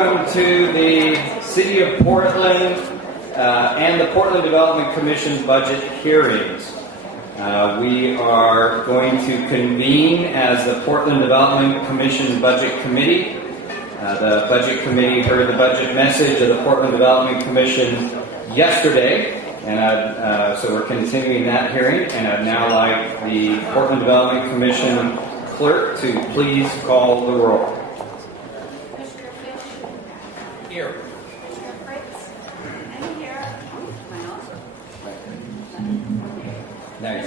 welcome to the City of Portland and the Portland Development Commission budget hearings. We are going to convene as the Portland Development Commission Budget Committee. The Budget Committee heard the budget message of the Portland Development Commission yesterday, and so we're continuing that hearing, and I'd now like the Portland Development Commission clerk to please call the roll. Here. I'm here. Nice.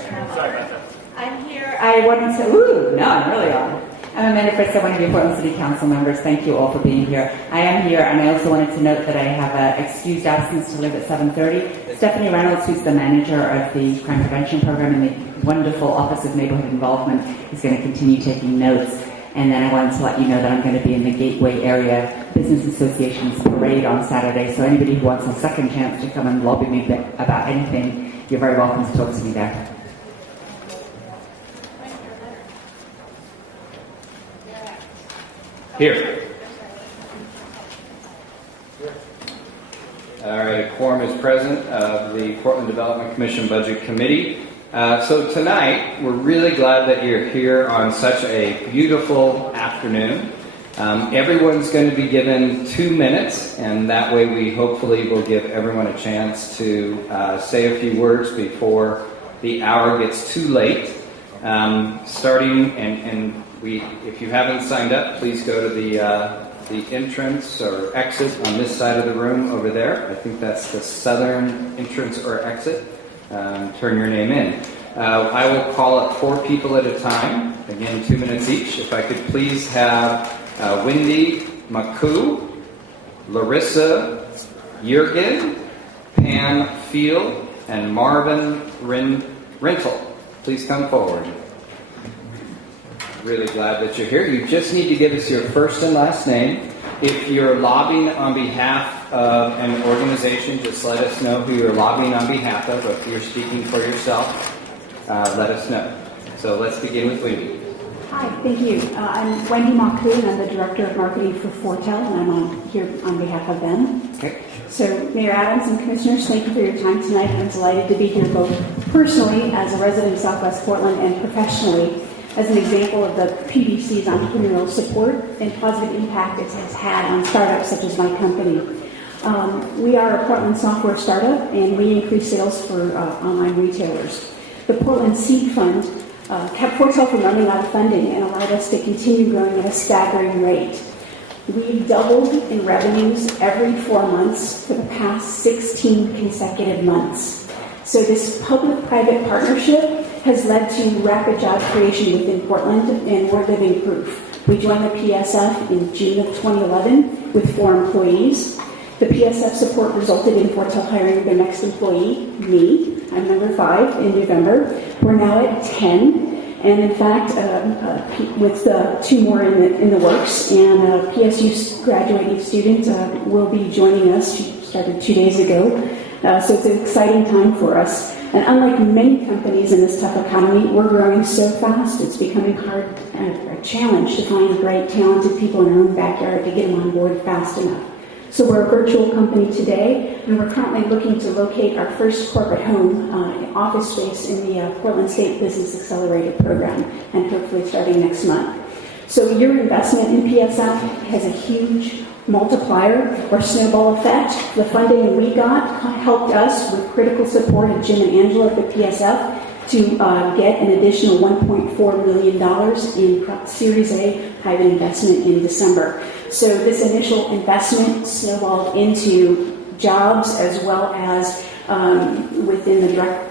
I'm here. I wanted to. No, I'm really on. I'm Amanda Fritz. I want to be Portland City Council members. Thank you all for being here. I am here, and I also wanted to note that I have an excused absence to leave at 7:30. Stephanie Reynolds, who's the manager of the crime prevention program in the wonderful Office of Neighborhood Involvement, is going to continue taking notes. And then I wanted to let you know that I'm going to be in the Gateway Area Business Association's parade on Saturday. So anybody who wants a second chance to come and lobby me about anything, you're very welcome to talk to me there. Here. All right, a quorum is present of the Portland Development Commission Budget Committee. So tonight, we're really glad that you're here on such a beautiful afternoon. Everyone's going to be given 2 minutes, and that way we hopefully will give everyone a chance to say a few words before the hour gets too late. If you haven't signed up, please go to the entrance or exit on this side of the room over there. I think that's the southern entrance or exit. Turn your name in. I will call up 4 people at a time. Again, 2 minutes each. If I could please have Wendy McCoo, Larissa Yergin, Pam Field, and Marvin Rental. Please come forward. Really glad that you're here. You just need to give us your first and last name. If you're lobbying on behalf of an organization, just let us know who you're lobbying on behalf of. If you're speaking for yourself, let us know. So let's begin with Wendy. Hi, thank you. I'm Wendy McCoo, and I'm the Director of Marketing for Fortel, and I'm here on behalf of them. Okay. So, Mayor Adams and Commissioners, thank you for your time tonight. I'm delighted to be here both personally as a resident of Southwest Portland and professionally as an example of the PDC's entrepreneurial support and positive impact it has had on startups such as my company. We are a Portland software startup, and we increase sales for online retailers. The Portland Seed Fund kept Fortel from running out of funding and allowed us to continue growing at a staggering rate. We've doubled in revenues every 4 months for the past 16 consecutive months. So this public-private partnership has led to rapid job creation within Portland, and we're living proof. We joined the PSF in June of 2011 with 4 employees. The PSF support resulted in Fortel hiring their next employee, me. I'm number 5 in November. We're now at 10, and in fact, with 2 more in the works, and a PSU graduating student will be joining us. She started 2 days ago, so it's an exciting time for us. And unlike many companies in this tough economy, we're growing so fast, it's becoming hard and a challenge to find great, talented people in our own backyard to get them on board fast enough. So we're a virtual company today, and we're currently looking to locate our first corporate home, office space in the Portland State Business Accelerator program, and hopefully starting next month. So your investment in PSF has a huge multiplier or snowball effect. The funding we got helped us with critical support of Jim and Angela at the PSF to get an additional $1.4 million in Series A private investment in December. So this initial investment snowballed into jobs as well as within the direct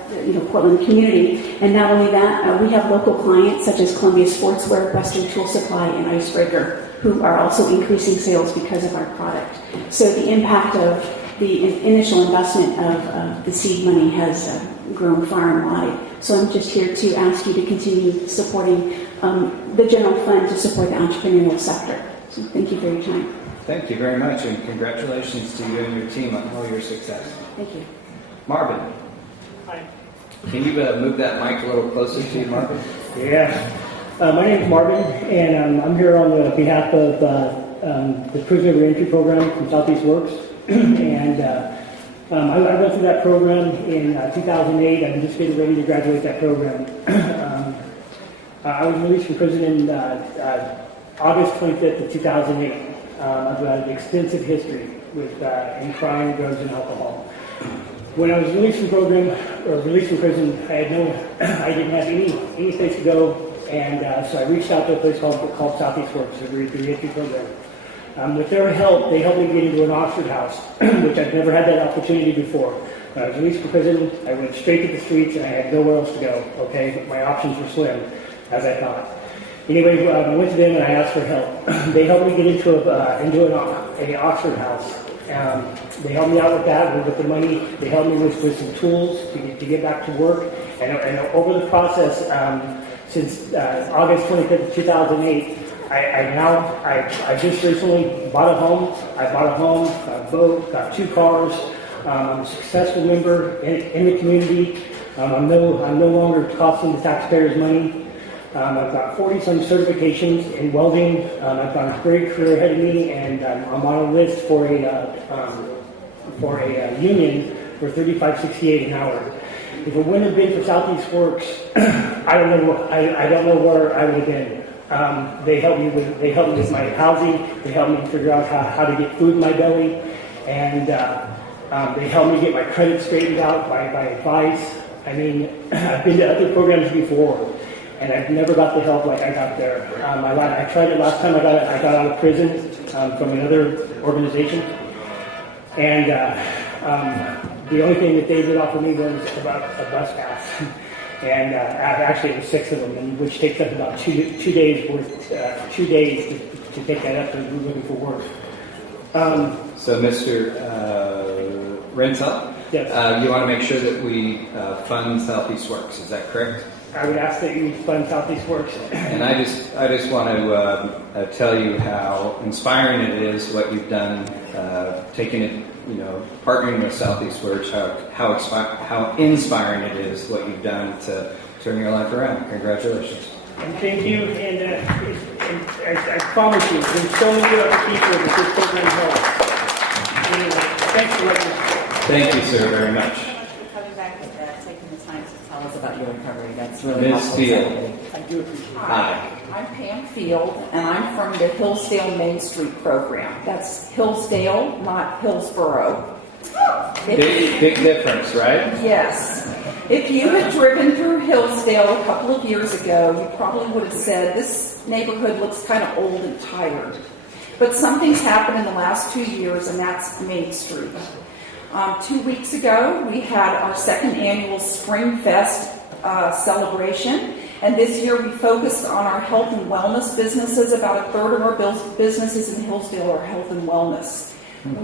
Portland community. And not only that, we have local clients such as Columbia Sportswear, Western Tool Supply, and Icebreaker, who are also increasing sales because of our product. So the impact of the initial investment of the seed money has grown far and wide. So I'm just here to ask you to continue supporting the general fund to support the entrepreneurial sector. So thank you for your time. Thank you very much, and congratulations to you and your team on all your success. Thank you. Marvin. Hi. Can you move that mic a little closer to you, Marvin? Yeah. My name is Marvin, and I'm here on behalf of the prisoner reentry program from Southeast Works, and I went through that program in 2008. I'm just getting ready to graduate that program. I was released from prison in August 25th of 2008. I've got an extensive history with in crime, drugs, and alcohol. When I was released from prison, I didn't have any place to go, and so I reached out to a place called Southeast Works, the reentry program. With their help, they helped me get into an Oxford house, which I'd never had that opportunity before. When I was released from prison, I went straight to the streets, and I had nowhere else to go. Okay, my options were slim, as I thought. Anyway, I went to them and I asked for help. They helped me get into an Oxford house. They helped me out with that, with the money. They helped me with some tools to get back to work. And over the process, since August 25th of 2008, I just recently bought a home. I bought a home, got a boat, got 2 cars. I'm a successful member in the community. I'm no longer costing the taxpayers money. I've got 40-some certifications in welding. I've got a great career ahead of me, and I'm on a list for a union for $35.68 an hour. If it wouldn't have been for Southeast Works, I don't know where I would have been. They helped me with my housing. They helped me figure out how to get food in my belly, and they helped me get my credit straightened out by advice. I mean, I've been to other programs before, and I've never got the help like I got there. I tried it last time I got out of prison from another organization, and the only thing that they did offer me was about a bus pass. And actually it was 6 of them, which takes up about 2 days worth, 2 days to take that up to looking for work. So Mr. Renzel, yes. You want to make sure that we fund Southeast Works, is that correct? I would ask that you fund Southeast Works. And I just want to tell you how inspiring it is what you've done, taking it, partnering with Southeast Works, how inspiring it is what you've done to turn your life around. Congratulations. And thank you, and I promise you, there's so many other people that this program helps. Anyway, thanks for letting me. Thank you, sir, very much. Coming back to that, taking the time to tell us about your recovery. That's really Ms. helpful. I Field. do appreciate it. Hi. I'm Pam Field, and I'm from the Hillsdale Main Street program. That's Hillsdale, not Hillsborough. Big difference, right? Yes. If you had driven through Hillsdale a couple of years ago, you probably would have said, this neighborhood looks kind of old and tired. But something's happened in the last 2 years, and that's Main Street. 2 weeks ago, we had our second annual Spring Fest celebration. And this year we focused on our health and wellness businesses. About a third of our businesses in Hillsdale are health and wellness.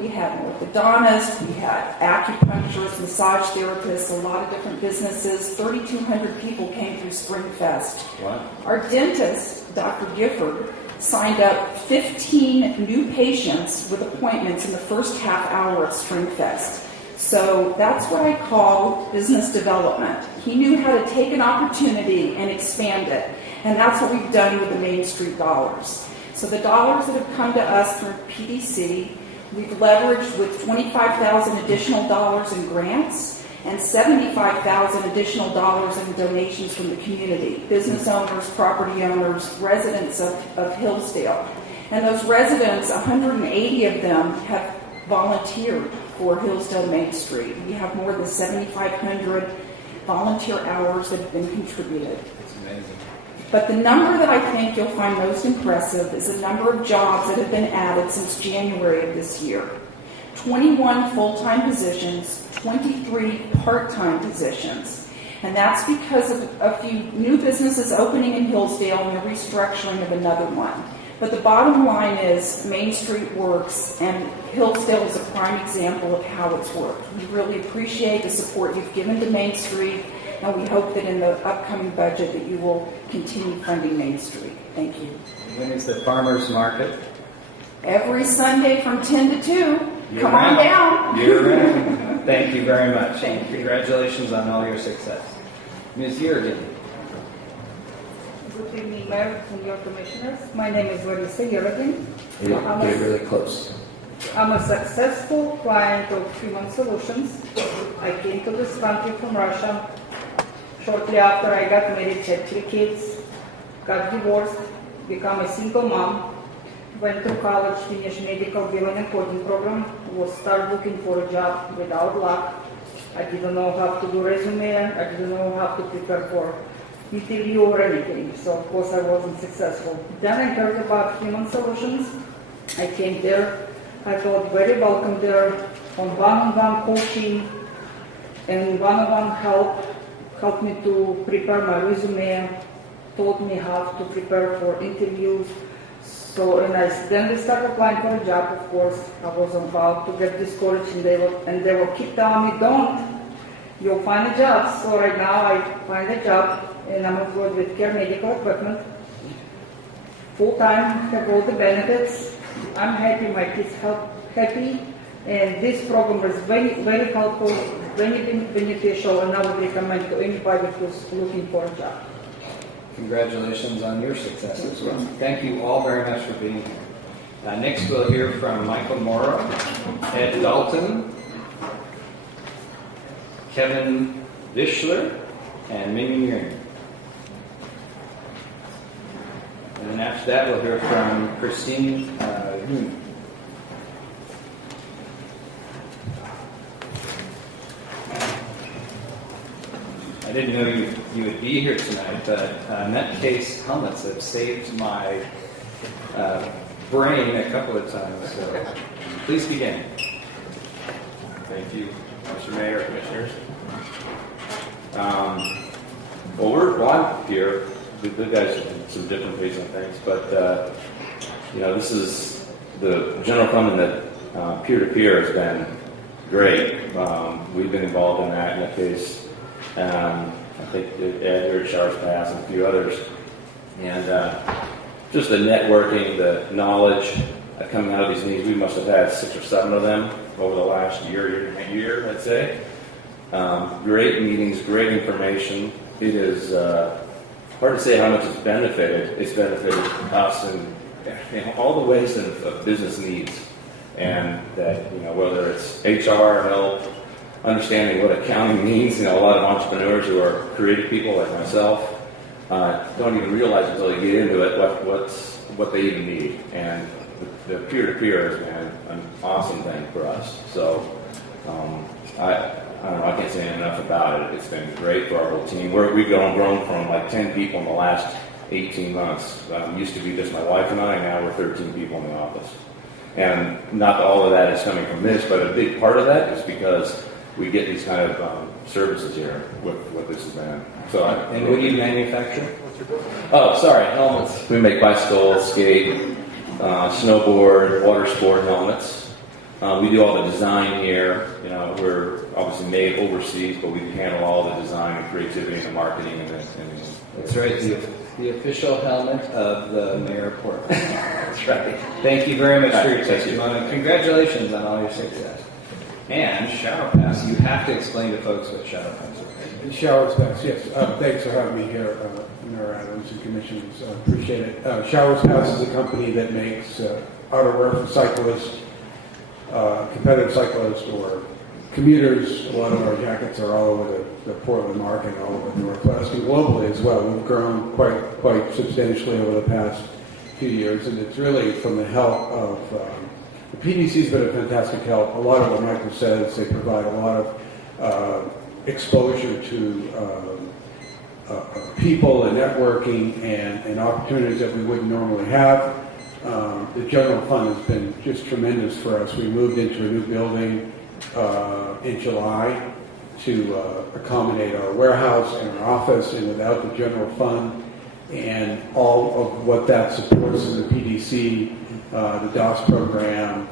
We had orthodontists, we had acupuncturists, massage therapists, a lot of different businesses. 3,200 people came through Spring Fest. Wow. Our dentist, Dr. Gifford, signed up 15 new patients with appointments in the first half hour of Spring Fest. So that's what I call business development. He knew how to take an opportunity and expand it. And that's what we've done with the Main Street dollars. So the dollars that have come to us through PDC, we've leveraged with $25,000 additional dollars in grants and $75,000 additional dollars in donations from the community, business owners, property owners, residents of Hillsdale. And those residents, 180 of them have volunteered for Hillsdale Main Street. We have more than 7,500 volunteer hours that have been contributed. It's amazing. But the number that I think you'll find most impressive is the number of jobs that have been added since January of this year. 21 full-time positions, 23 part-time positions. And that's because of a few new businesses opening in Hillsdale and the restructuring of another one. But the bottom line is Main Street works, and Hillsdale is a prime example of how it's worked. We really appreciate the support you've given to Main Street, and we hope that in the upcoming budget that you will continue funding Main Street. Thank you. When is the farmer's market? Every Sunday from 10 to 2. Year Come round. on down. Year-round. Thank you very much. Thank you. Congratulations on all your success. Ms. Yergin. Good evening, Mayor and your commissioners. My name is Larissa Yerodin. Get really close. I'm a successful client of Human Solutions. I came to this country from Russia. Shortly after I got married, had 3 kids, got divorced, become a single mom, went to college, finished medical billing and coding program, was start looking for a job without luck. I didn't know how to do resume, I didn't know how to prepare for interview or anything, so of course I wasn't successful. Then I heard about Human Solutions. I came there. I felt very welcome there on one-on-one coaching and one-on-one helped me to prepare my resume, taught me how to prepare for interviews. So, then we started applying for a job, of course. I was about to get discouraged and they will keep telling me, don't, you'll find a job. So right now I find a job and I'm employed with Care Medical Equipment. Full-time, have all the benefits. I'm happy, my kids happy. And this program is very, very helpful, very beneficial, and I would recommend to anybody who's looking for a job. Congratulations on your success as well. Thank you all very much for being here. Next, we'll hear from Michael Morrow, Ed Dalton, Kevin Vishler, and Ming Ying. And then after that, we'll hear from Christine Yoon. I didn't know you would be here tonight, but net case helmets have saved my brain a couple of times. So please begin. Thank you, Mr. Mayor, Commissioners. I'm here. The guys have some different ways on things, but this is the general fund that peer-to-peer has been great. We've been involved in that in the case. I think Ed here at Showers Pass and a few others. And just the networking, the knowledge coming out of these meetings, we must have had 6 or 7 of them over the last year, I'd say. Great meetings, great information. It is hard to say how much it's benefited. It's benefited us in all the ways of business needs. And that, whether it's HR, health, understanding what accounting means. A lot of entrepreneurs who are creative people like myself don't even realize until they get into it what they even need. And the peer-to-peer has been an awesome thing for us. So I don't know, I can't say enough about it. It's been great for our whole team. We've grown from like 10 people in the last 18 months. Used to be just my wife and I, now we're 13 people in the office. And not all of that is coming from this, but a big part of that is because we get these kind of services here with what this has been. So, And what do you manufacture? Oh, sorry, helmets. We make bicycle, skate, snowboard, water sport helmets. We do all the design here. We're obviously made overseas, but we handle all the design and creativity and the marketing and That's right, the official helmet of the Mayor of Portland. That's right. Thank you very much for your Thank you. testimony. Congratulations on all your success. And Shower Pass, you have to explain to folks what Shower Pass is. Showers Pass, yes. Thanks for having me here, Mayor Adams and Commissioners. Appreciate it. Showers Pass is a company that makes outerwear for cyclists, competitive cyclists, or commuters. A lot of our jackets are all over the Portland market, all over the Northwest, and globally as well. We've grown quite substantially over the past few years, and it's really from the help of the PDC's been a fantastic help. A lot of what Michael says, they provide a lot of exposure to people and networking and opportunities that we wouldn't normally have. The general fund has been just tremendous for us. We moved into a new building in July to accommodate our warehouse and our office, and without the general fund and all of what that supports in the PDC, the DOS program,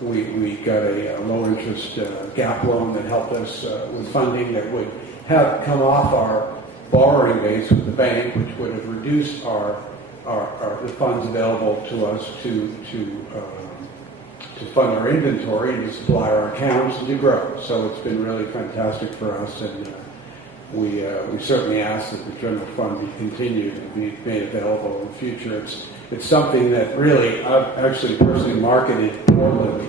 we got a low-interest gap loan that helped us with funding that would have come off our borrowing base with the bank, which would have reduced the funds available to us to fund our inventory and to supply our accounts and to grow. So it's been really fantastic for us, and we certainly ask that the general fund be continued and be made available in the future. It's something that really, I've actually personally marketed Portland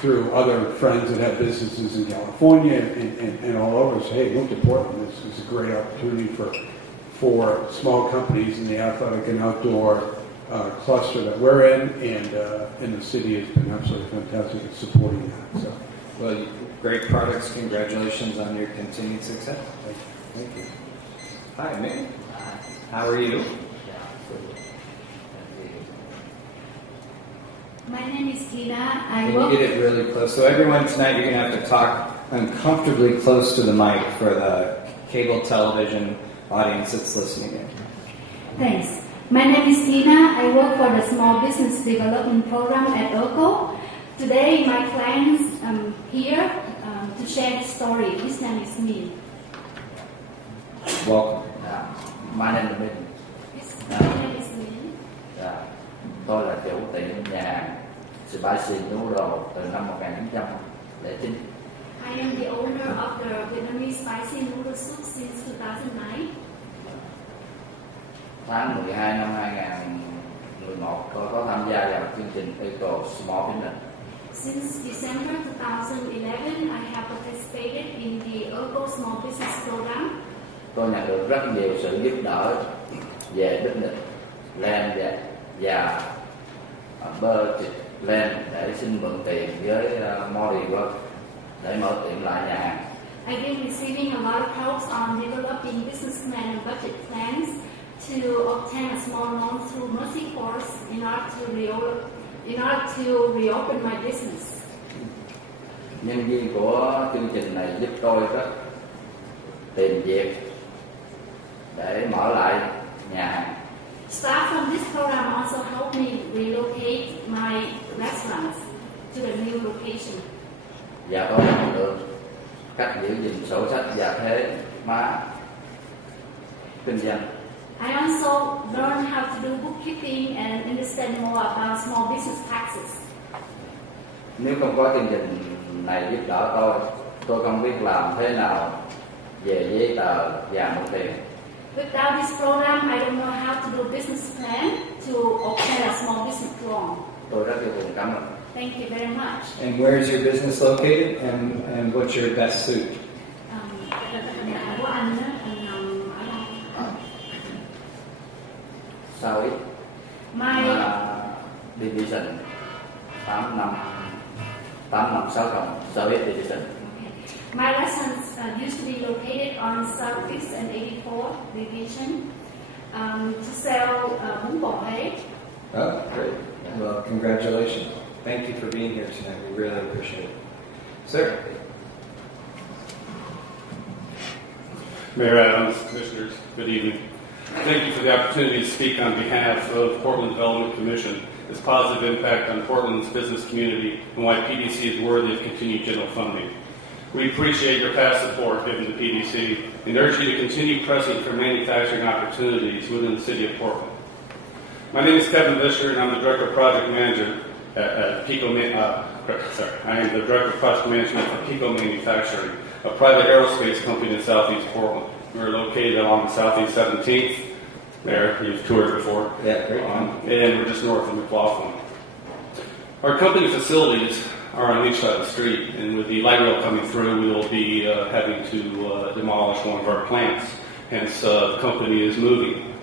through other friends that have businesses in California and all over. Say, hey, look at Portland. This is a great opportunity for small companies in the athletic and outdoor cluster that we're in, and the city has been absolutely fantastic at supporting that. So, Well, great products. Congratulations on your continued success. Thank you. Hi, Nick. How are you? My name is Tina. I Can you work. get it really close? So everyone tonight, you're going to have to talk uncomfortably close to the mic for the cable television audience that's listening in. Thanks. My name is Tina. I work for the Small Business Development Program at OCO. Today, my clients here to share his story. His name is Min. Welcome. My name is Min. His name is Min. Tôi là chủ tiệm nhà hàng Spicy Noodle từ năm 1909. I am the owner of the Vietnamese spicy noodle soup since 2009. Tháng 12 năm 2011, tôi có tham gia vào chương trình Eco Small Business. Since December 2011, I have participated in the Eco Small Business Program. Tôi nhận được rất nhiều sự giúp đỡ về business plan và budget plan để xin mượn tiền với Modi Work để mở tiệm lại nhà hàng. I've been receiving a lot of help on developing business plan and budget plans to obtain a small loan through Mercy Course in order to reopen my business. Nhân viên của chương trình này giúp tôi rất tìm việc để mở lại nhà hàng. Staff from this program also helped me relocate my restaurants to a new location. Và tôi học được cách giữ gìn sổ sách và thuế má kinh doanh. I also learned how to do bookkeeping and understand more about small business taxes. Nếu không có chương trình này giúp đỡ tôi không biết làm thế nào về giấy tờ và mượn tiền. Without this program, I don't know how to do business plan to obtain a small business loan. Tôi rất yêu cùng cảm ơn. Thank you very much. And where is your business located, and what's your best suit? Nhà của anh á, anh nằm ở đâu? Sao ít? My Division 8560 Service Division. My restaurants used to be located on Southeast and 84 Division to sell bún bò Huế. Oh, great. Well, congratulations. Thank you for being here tonight. We really appreciate it. Sir? Mayor Adams, Commissioners, good evening. Thank you for the opportunity to speak on behalf of Portland Development Commission, its positive impact on Portland's business community, and why PDC is worthy of continued general funding. We appreciate your past support given to PDC and urge you to continue pressing for manufacturing opportunities within the city of Portland. My name is Kevin Vischer, and I'm the Director of Project Manager at Pico. I am the Director of Project Management for Pico Manufacturing, a private aerospace company in Southeast Portland. We're located along Southeast 17th. There, you've toured before. Yeah, great. And we're just north of McLaughlin. Our company facilities are on each side of the street, and with the light rail coming through, we will be having to demolish one of our plants. Hence, the company is moving.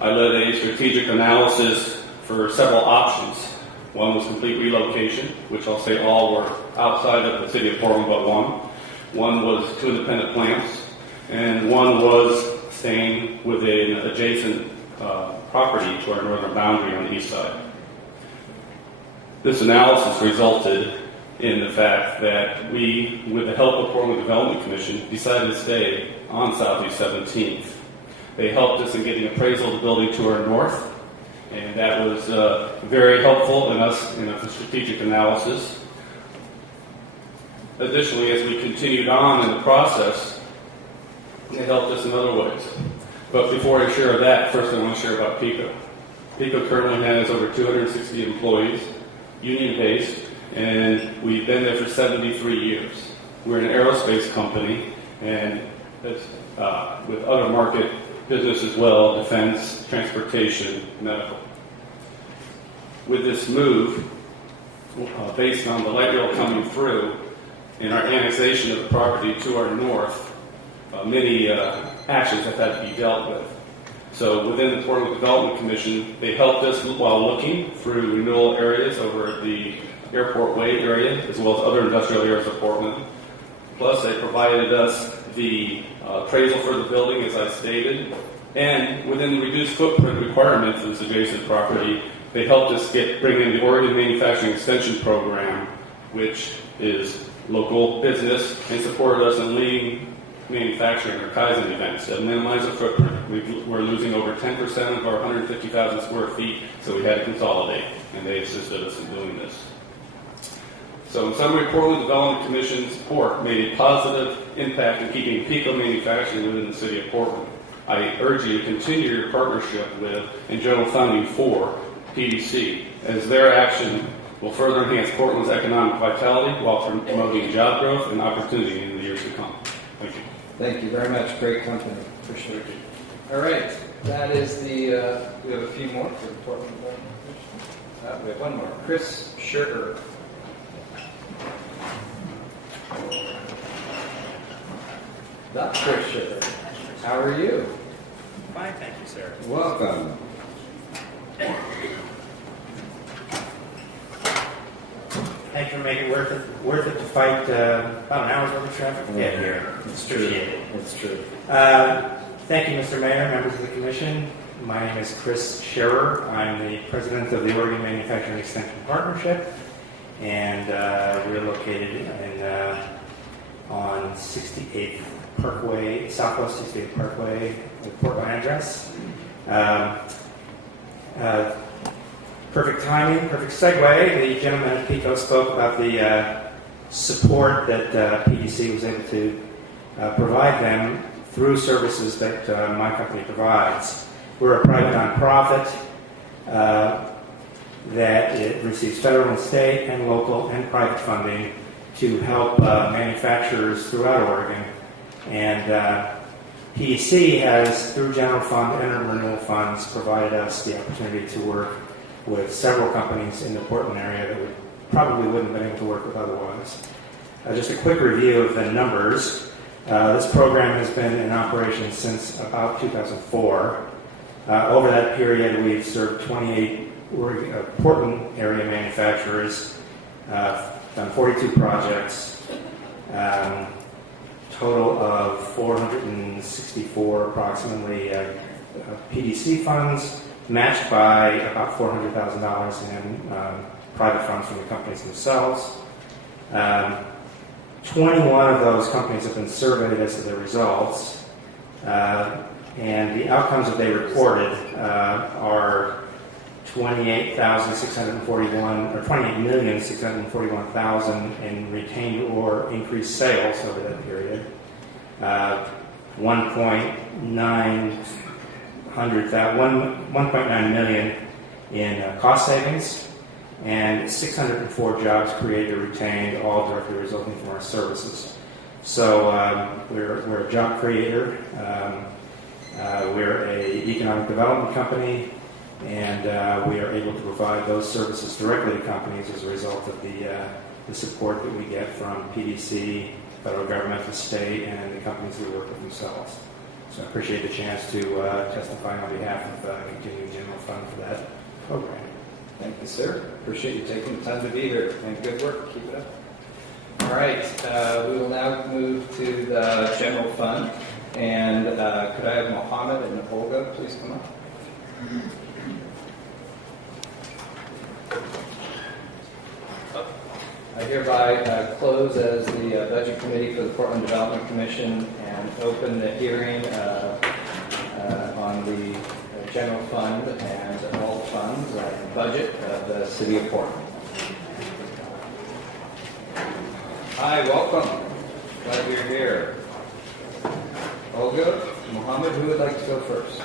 I led a strategic analysis for several options. One was complete relocation, which I'll say all were outside of the city of Portland but one. One was two independent plants, and one was staying within an adjacent property to our northern boundary on the east side. This analysis resulted in the fact that we, with the help of Portland Development Commission, decided to stay on Southeast 17th. They helped us in getting appraisal of the building to our north, and that was very helpful in us in a strategic analysis. Additionally, as we continued on in the process, it helped us in other ways. But before I share that, first I want to share about Pico. Pico currently has over 260 employees, union-based, and we've been there for 73 years. We're an aerospace company, and with other market business as well, defense, transportation, medical. With this move, based on the light rail coming through and our annexation of the property to our north, many actions have had to be dealt with. So within the Portland Development Commission, they helped us while looking through renewal areas over at the Airport Way area, as well as other industrial areas of Portland. Plus, they provided us the appraisal for the building, as I stated, and within the reduced footprint requirements of this adjacent property, they helped us bring in the Oregon Manufacturing Extension Program, which is local business, and supported us in lean manufacturing or Kaizen events to minimize the footprint. We're losing over 10% of our 150,000 square feet, so we had to consolidate, and they assisted us in doing this. So in summary, Portland Development Commission support made a positive impact in keeping PICO manufacturing within the city of Portland. I urge you to continue your partnership with and general funding for PDC, as their action will further enhance Portland's economic vitality while promoting job growth and opportunity in the years to come. Thank you. Thank you very much. Great company. Appreciate it. All right. That is we have a few more for the Portland Development Commission. We have one more. Chris Scherger. That's Chris Scherger. How are you? Fine, thank you, sir. Welcome. Thank you for making it worth it to fight about an hour's worth of traffic to get here. It's Appreciate it. It's true. Thank you, Mr. Mayor, members of the Commission. My name is Chris Scherer. I'm the president of the Oregon Manufacturing Extension Partnership, and we're located on 68th Parkway, Southwest 68th Parkway, the Portland address. Perfect timing, perfect segue. The gentleman at PICO spoke about the support that PDC was able to provide them through services that my company provides. We're a private nonprofit that it receives federal and state and local and private funding to help manufacturers throughout Oregon. And PDC has, through general fund and renewal funds, provided us the opportunity to work with several companies in the Portland area that we probably wouldn't have been able to work with otherwise. Just a quick review of the numbers. This program has been in operation since about 2004. Over that period, we've served 28 Portland area manufacturers, done 42 projects, total of 464 approximately PDC funds, matched by about $400,000 in private funds from the companies themselves. 21 of those companies have been surveyed as to their results, and the outcomes that they reported are 28,641 or 28,641,000 in retained or increased sales over that period. 1.9 million in cost savings, and 604 jobs created or retained, all directly resulting from our services. So we're a job creator. We're an economic development company, and we are able to provide those services directly to companies as a result of the support that we get from PDC, federal government, the state, and the companies we work with themselves. So I appreciate the chance to testify on behalf of Continuing General Fund for that program. Thank you, sir. Appreciate you taking the time to be here. And good work. Keep it up. All right. We will now move to the general fund. And could I have Mohammed and Olga please come up? I hereby close as the Budget Committee for the Portland Development Commission and open the hearing on the general fund and all funds and budget of the City of Portland. Hi, welcome. Glad you're here. Olga, Mohammed, who would like to go first?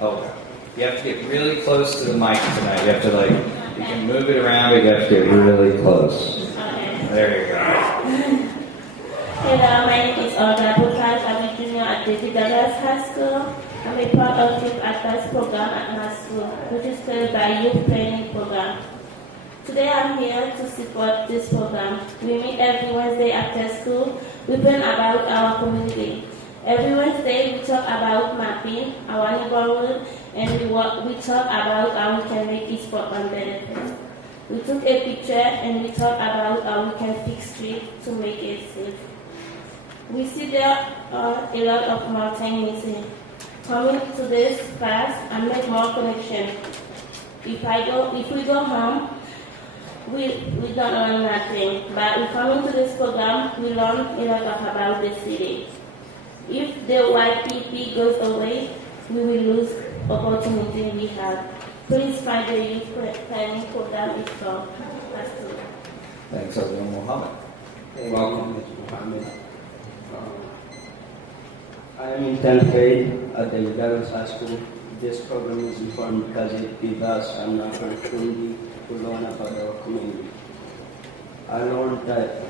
Olga. You have to get really close to the mic tonight. You have to you can move it around, but you have to get really close. There you go. Hello, my name is Olga Bukas. I'm a junior at David Douglas High School. I'm a part of Youth Advice program at my school, which is called by Youth Training Program. Today I'm here to support this program. We meet every Wednesday after school. We learn about our community. Every Wednesday we talk about mapping our neighborhood and we talk about how we can make East Portland better. We took a picture and we talk about how we can fix streets to make it safe. We see there are a lot of mountain missing. Coming to this class, I make more connection. If we go home, we don't learn nothing. But we come into this program, we learn a lot about the city. If the YPP goes away, we will lose opportunity we have. Please find the youth planning program is for us too. Thanks, Alderman Mohammed. Welcome, Mr. Mohammed. I am in 10th grade at the Douglas High School. This program is important because it gives us an opportunity to learn about our community. I learned that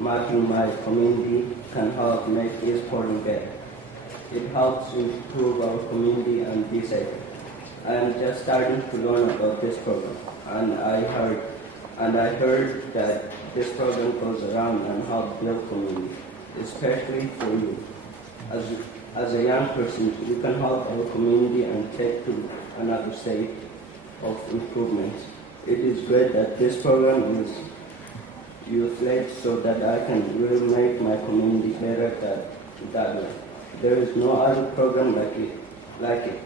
mapping my community can help make East Portland better. It helps improve our community and be safe. I am just starting to learn about this program, and I heard that this program goes around and helps build community, especially for you. As a young person, you can help our community and take to another stage of improvement. It is great that this program is youth-led so that I can really make my community better that way. There is no other program like it.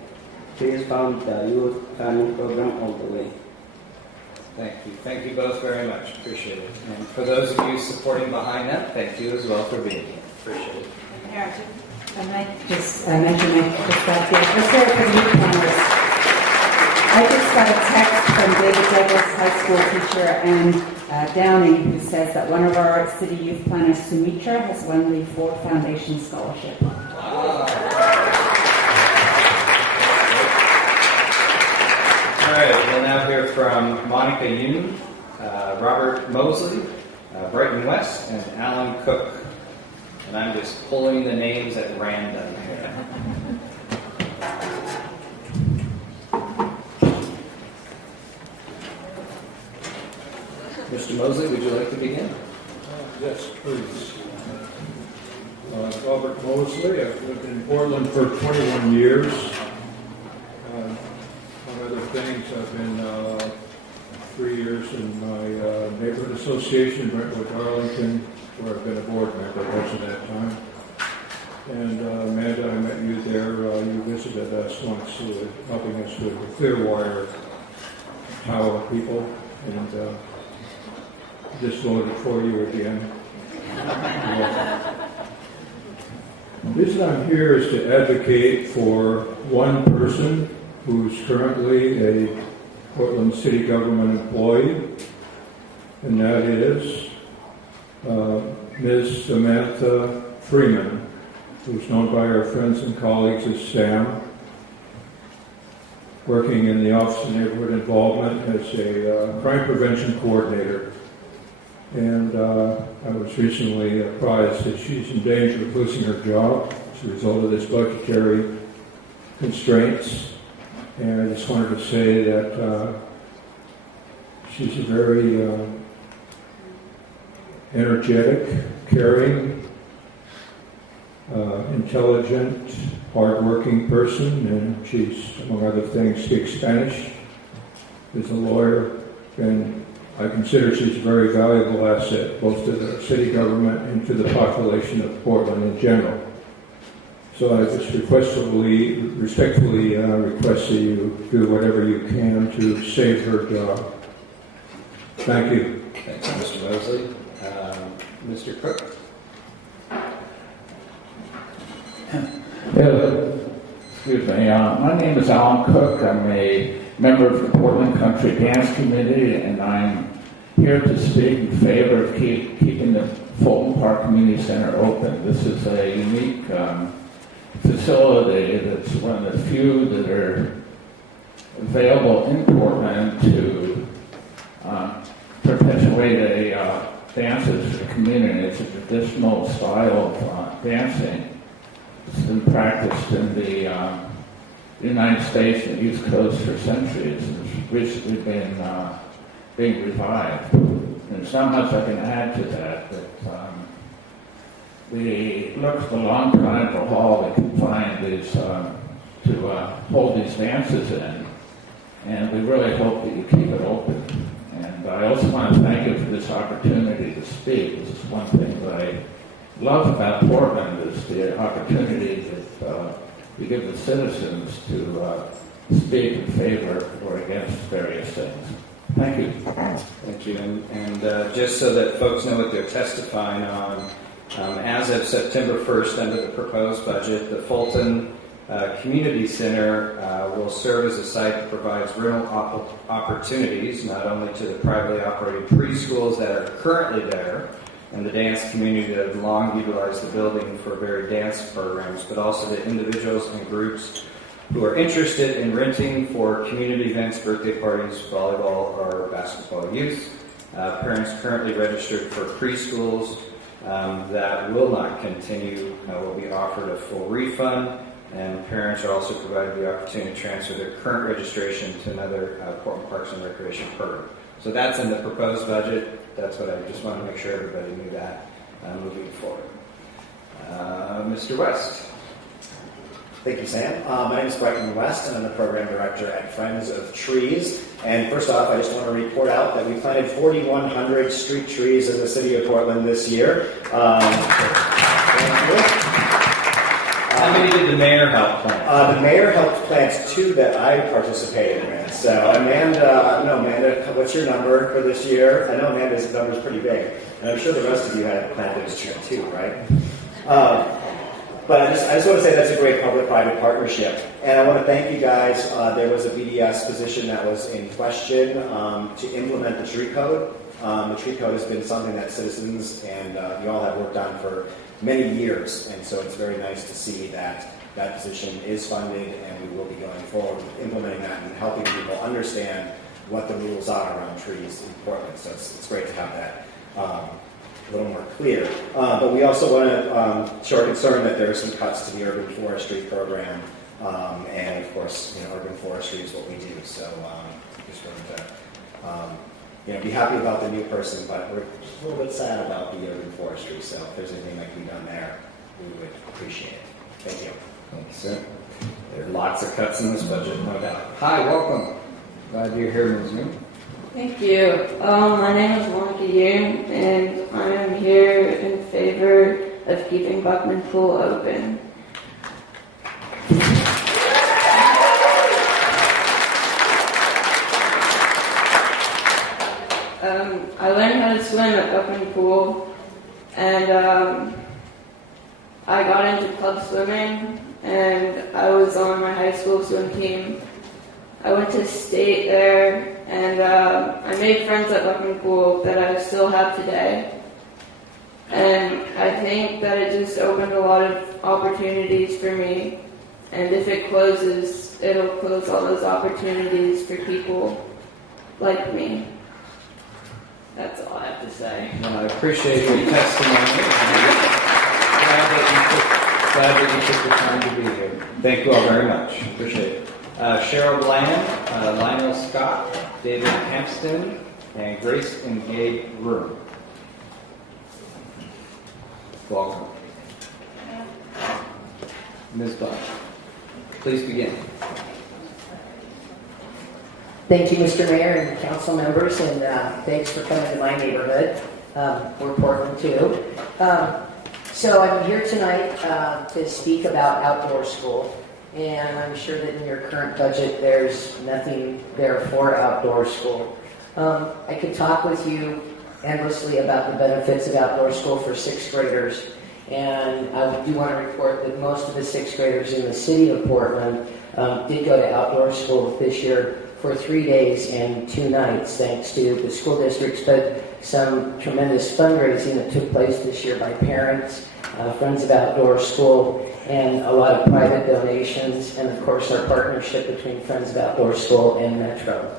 Please fund the youth planning program all the way. Thank you. Thank you both very much. Appreciate it. And for those of you supporting behind that, thank you as well for being here. Appreciate it. I might just mention my perspective. Let's start with the youth planners. I just got a text from David Douglas High School teacher Ann Downing, who says that one of our city youth planners, Sumitra, has won the Ford Foundation Scholarship. All right, we'll now hear from Monica Yoon, Robert Mosley, Brighton West, and Alan Cook. And I'm just pulling the names at random here. Mr. Mosley, would you like to begin? Yes, please. Robert Mosley. I've lived in Portland for 21 years. Among other things, I've been 3 years in my neighborhood association, Brentwood, Arlington, where I've been a board member most of that time. And Amanda, I met you there. You visited us once, helping us with the Clearwire Tower people, and just voted for you again. The reason I'm here is to advocate for one person who's currently a Portland City Government employee, and that is Ms. Samantha Freeman, who's known by our friends and colleagues as Sam, working in the Office of Neighborhood Involvement as a crime prevention coordinator. And I was recently apprised that she's in danger of losing her job as a result of this budgetary constraints. And I just wanted to say that she's a very energetic, caring, intelligent, hardworking person, and she's, among other things, speaks Spanish, is a lawyer, and I consider she's a very valuable asset, both to the city government and to the population of Portland in general. So I just respectfully request that you do whatever you can to save her job. Thank you. Thanks, Mr. Mosley. Mr. Cook? Excuse me. My name is Alan Cook. I'm a member of the Portland Country Dance Committee, and I'm here to speak in favor of keeping the Fulton Park Community Center open. This is a unique facility that's one of the few that are available in Portland to perpetuate dances for community. It's a traditional style of dancing. It's been practiced in the United States and East Coast for centuries. It's recently been being revived. And there's not much I can add to that, but the look for a long time for hall they can find is to hold these dances in. And we really hope that you keep it open. And I also want to thank you for this opportunity to speak. This is one thing that I love about Portland is the opportunity that we give the citizens to speak in favor or against various things. Thank you. Thank you. And just so that folks know what they're testifying on, as of September 1st, under the proposed budget, the Fulton Community Center will serve as a site that provides rental opportunities not only to the privately operated preschools that are currently there and the dance community that have long utilized the building for varied dance programs, but also to individuals and groups who are interested in renting for community events, birthday parties, volleyball, or basketball use. Parents currently registered for preschools that will not continue will be offered a full refund, and parents are also provided the opportunity to transfer their current registration to another Portland Parks and Recreation program. So that's in the proposed budget. That's what I just want to make sure everybody knew that moving forward. Mr. West. Thank you, Sam. My name is Brighton West, and I'm the program director at Friends of Trees. And first off, I just want to report out that we planted 4,100 street trees in the city of Portland this year. Thank you. How many did the mayor help plant? The mayor helped plant 2 that I participated in. So Amanda, what's your number for this year? I know Amanda's number is pretty big, and I'm sure the rest of you had planted this tree too, right? But I just want to say that's a great public-private partnership. And I want to thank you guys. There was a BDS position that was in question to implement the tree code. The tree code has been something that citizens and you all have worked on for many years. And so it's very nice to see that that position is funded, and we will be going forward with implementing that and helping people understand what the rules are around trees in Portland. So it's great to have that a little more clear. But we also want to show our concern that there are some cuts to the urban forestry program. And of course, urban forestry is what we do. So just wanted to be happy about the new person, but we're just a little bit sad about the urban forestry. So if there's anything that can be done there, we would appreciate it. Thank you. Thank you, sir. There are lots of cuts in this budget, no doubt. Hi, welcome. Glad you're here, Ms. Moon. Thank you. My name is Monica Yoon, and I am here in favor of keeping Buckman Pool open. I learned how to swim at Buckman Pool, and I got into club swimming, and I was on my high school swim team. I went to state there, and I made friends at Buckman Pool that I still have today. And I think that it just opened a lot of opportunities for me. And if it closes, it'll close all those opportunities for people like me. That's all I have to say. I appreciate your testimony. Glad that you took the time to be here. Thank you all very much. Appreciate it. Cheryl Bland, Lionel Scott, David Hampston, and Grace and Gabe Room. Welcome. Ms. Bland, please begin. Thank you, Mr. Mayor and council members, and thanks for coming to my neighborhood. We're Portland too. So I'm here tonight to speak about outdoor school, and I'm sure that in your current budget there's nothing there for outdoor school. I could talk with you endlessly about the benefits of outdoor school for 6th graders, and I do want to report that most of the 6th graders in the city of Portland did go to outdoor school this year for 3 days and 2 nights, thanks to the school districts, but some tremendous fundraising that took place this year by parents, Friends of Outdoor School, and a lot of private donations, and of course our partnership between Friends of Outdoor School and Metro.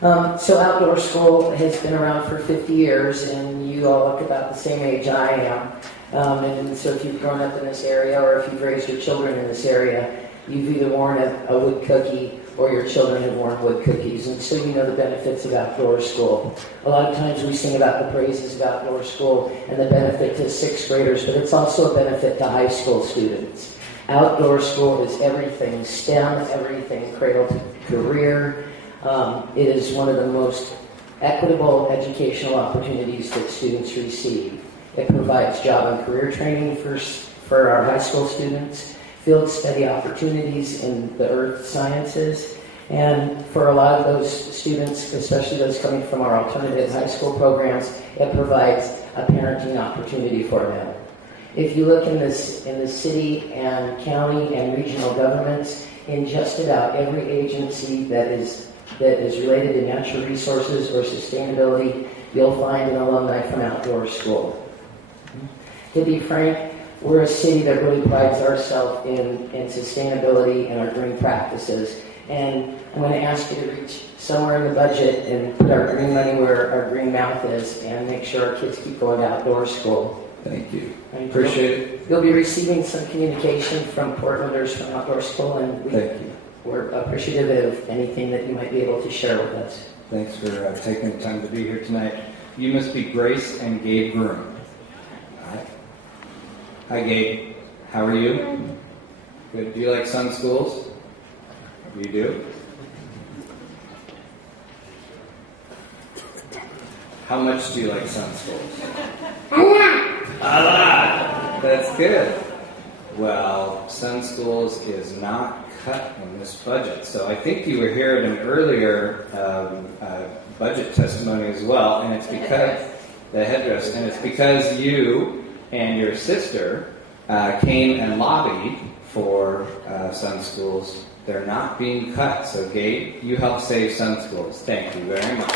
So outdoor school has been around for 50 years, and you all look about the same age I am. And so if you've grown up in this area, or if you've raised your children in this area, you've either worn a wood cookie or your children have worn wood cookies, and so you know the benefits of outdoor school. A lot of times we sing about the praises of outdoor school and the benefit to sixth graders, but it's also a benefit to high school students. Outdoor school is everything STEM, everything cradle to career. It is one of the most equitable educational opportunities that students receive. It provides job and career training for our high school students, field study opportunities in the earth sciences, and for a lot of those students, especially those coming from our alternative high school programs, it provides a parenting opportunity for them. If you look in the city and county and regional governments, in just about every agency that is related to natural resources or sustainability, you'll find an alumni from outdoor school. To be frank, we're a city that really prides ourselves in sustainability and our green practices. And I'm going to ask you to reach somewhere in the budget and put our green money where our green mouth is and make sure our kids keep going to outdoor school. Thank you. Appreciate it. You'll be receiving some communication from Portlanders from outdoor school, and we're appreciative of anything that you might be able to share with us. Thanks for taking the time to be here tonight. You must be Grace and Gabe Groom. Hi, Gabe. How are you? Good. Do you like Sun Schools? You do? How much do you like Sun Schools? A lot. That's good. Well, Sun Schools is not cut in this budget. So I think you were here at an earlier budget testimony as well, and it's because the headdress, and it's because you and your sister came and lobbied for Sun Schools. They're not being cut. So, Gabe, you helped save Sun Schools. Thank you very much.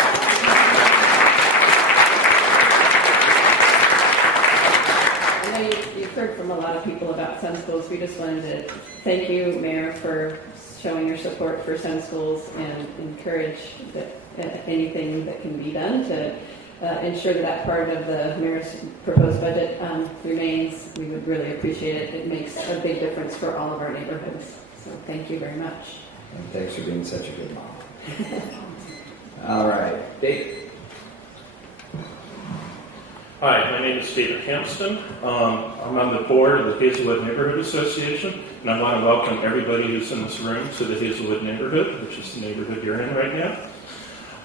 I know you've heard from a lot of people about Sun Schools. We just wanted to thank you, Mayor, for showing your support for Sun Schools and encourage that anything that can be done to ensure that part of the mayor's proposed budget remains. We would really appreciate it. It makes a big difference for all of our neighborhoods. So thank you very much. And thanks for being such a good mom. All right, Dave. Hi, my name is David Hampston. I'm on the board of the Hazelwood Neighborhood Association, and I want to welcome everybody who's in this room to the Hazelwood neighborhood, which is the neighborhood you're in right now.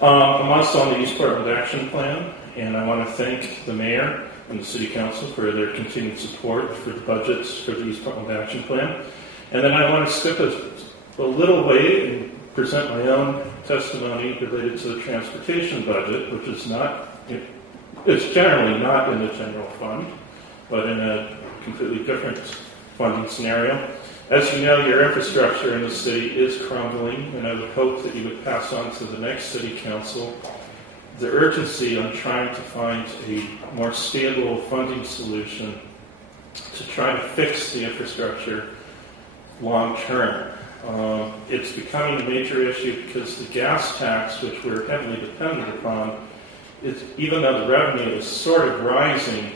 I'm also on the East Portland Action Plan, and I want to thank the mayor and the city council for their continued support for the budgets for the East Portland Action Plan. And then I want to step a little way and present my own testimony related to the transportation budget, which is it's generally not in the general fund, but in a completely different funding scenario. As you know, your infrastructure in the city is crumbling, and I would hope that you would pass on to the next city council the urgency on trying to find a more stable funding solution to try to fix the infrastructure long term. It's becoming a major issue because the gas tax, which we're heavily dependent upon, even though the revenue is sort of rising,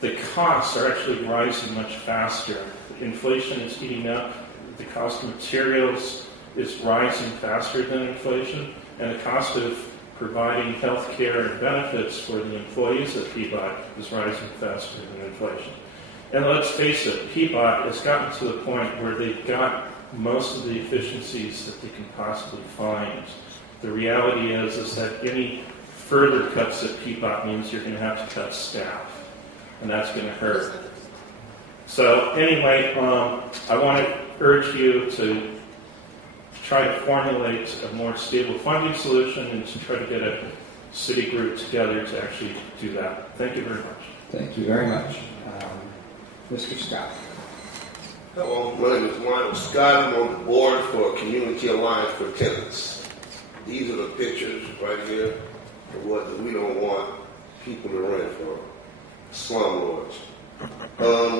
the costs are actually rising much faster. Inflation is eating up. The cost of materials is rising faster than inflation, and the cost of providing health care and benefits for the employees at Peabody is rising faster than inflation. And let's face it, Peabody has gotten to the point where they've got most of the efficiencies that they can possibly find. The reality is that any further cuts at Peabody means you're going to have to cut staff, and that's going to hurt. So anyway, I want to urge you to try to formulate a more stable funding solution and to try to get a city group together to actually do that. Thank you very much. Thank you very much. Mr. Scott. Hello, my name is Lionel Scott. I'm on the board for Community Alliance for Tenants. These are the pictures right here of what we don't want people to rent for, slumlords.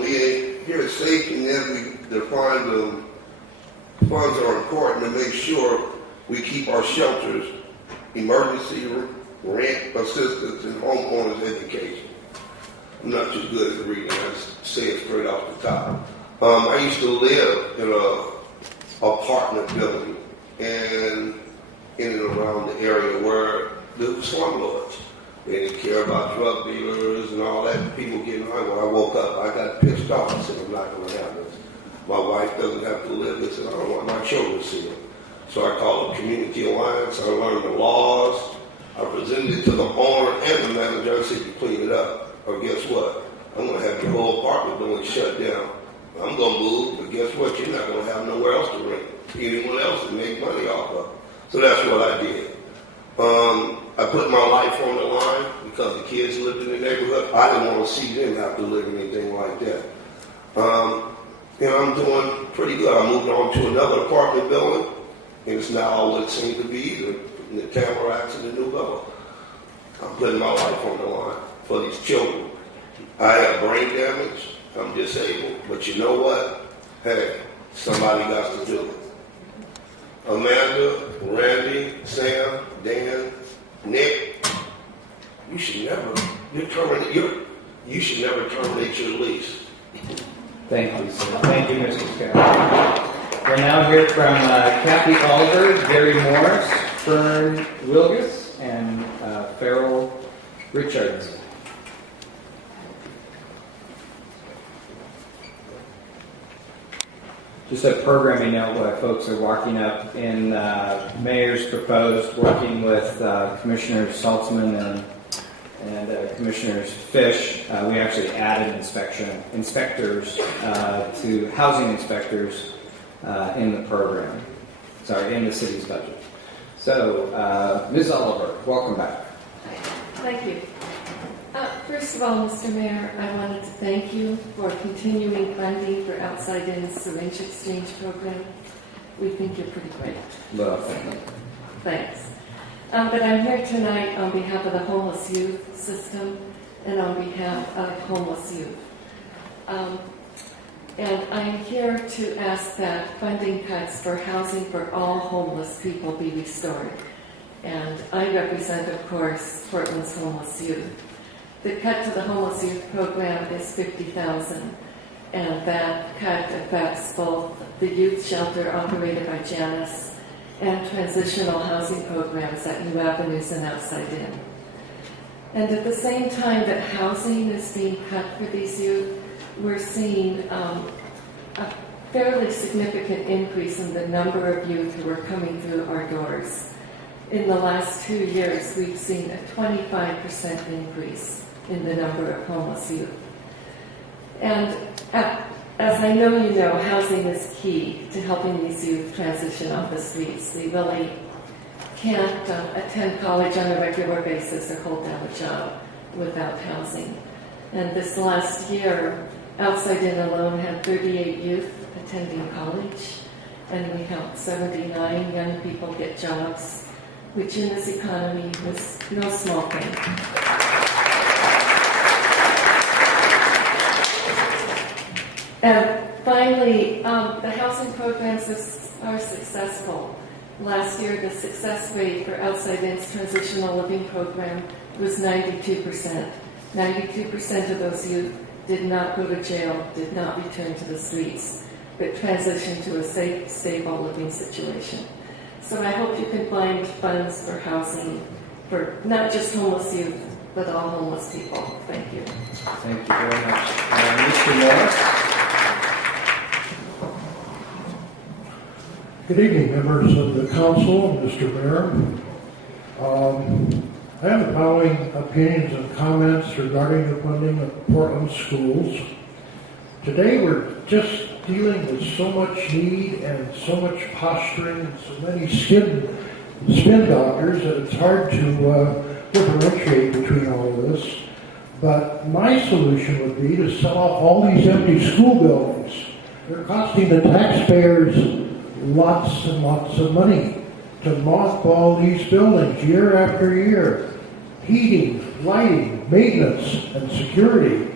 We here at Safety Net, we define the funds are important to make sure we keep our shelters emergency rent assistance and homeowners education. I'm not too good at reading, I just say it straight off the top. I used to live in a apartment building and in and around the area where there were slumlords. They didn't care about drug dealers and all that. People getting high. When I woke up, I got pissed off. I said, I'm not going to have this. My wife doesn't have to live this, and I don't want my children to see it. So I called the Community Alliance. I learned the laws. I presented it to the owner and the manager. I said, you clean it up. Or guess what? I'm going to have your whole apartment building shut down. I'm going to move, but guess what? You're not going to have nowhere else to rent. Anyone else to make money off of. So that's what I did. I put my life on the line because the kids lived in the neighborhood. I didn't want to see them have to live in anything like that. And I'm doing pretty good. I moved on to another apartment building, and it's now all it seems to be, the Tamaracks and the New Bella. I'm putting my life on the line for these children. I have brain damage. I'm disabled. But you know what? Hey, somebody got to do it. Amanda, Randy, Sam, Dan, Nick, you should never terminate your lease. Thank you, sir. Thank you, Mr. Scott. We'll now hear from Kathy Oliver, Gary Morris, Fern Wilgus, and Farrell Richards. Just a programming note while folks are walking up. In Mayor's proposed, working with Commissioners Saltzman and Commissioners Fish, we actually added inspectors to housing inspectors in the program. In the city's budget. So, Ms. Oliver, welcome back. Thank you. First of all, Mr. Mayor, I wanted to thank you for continuing funding for outside-in syringe exchange program. We think you're pretty great. Well, thank you. Thanks. But I'm here tonight on behalf of the homeless youth system and on behalf of homeless youth. And I'm here to ask that funding cuts for housing for all homeless people be restored. And I represent, of course, Portland's homeless youth. The cut to the homeless youth program is $50,000, and that cut affects both the youth shelter operated by Janus and transitional housing programs at New Avenues and Outside In. And at the same time that housing is being cut for these youth, we're seeing a fairly significant increase in the number of youth who are coming through our doors. In the last 2 years, we've seen a 25% increase in the number of homeless youth. And as I know you know, housing is key to helping these youth transition off the streets. They really can't attend college on a regular basis or hold down a job without housing. And this last year, Outside In alone had 38 youth attending college, and we helped 79 young people get jobs, which in this economy was no small thing. And finally, the housing programs are successful. Last year, the success rate for Outside In's transitional living program was 92%. 92% of those youth did not go to jail, did not return to the streets, but transitioned to a safe, stable living situation. So I hope you can find funds for housing for not just homeless youth, but all homeless people. Thank you. Thank you very much. Mr. Morris? Good evening, members of the council, Mr. Mayor. I have the following opinions and comments regarding the funding of Portland schools. Today we're just dealing with so much need and so much posturing and so many spin doctors that it's hard to differentiate between all of this. But my solution would be to sell off all these empty school buildings. They're costing the taxpayers lots and lots of money to mothball these buildings year after year. Heating, lighting, maintenance, and security.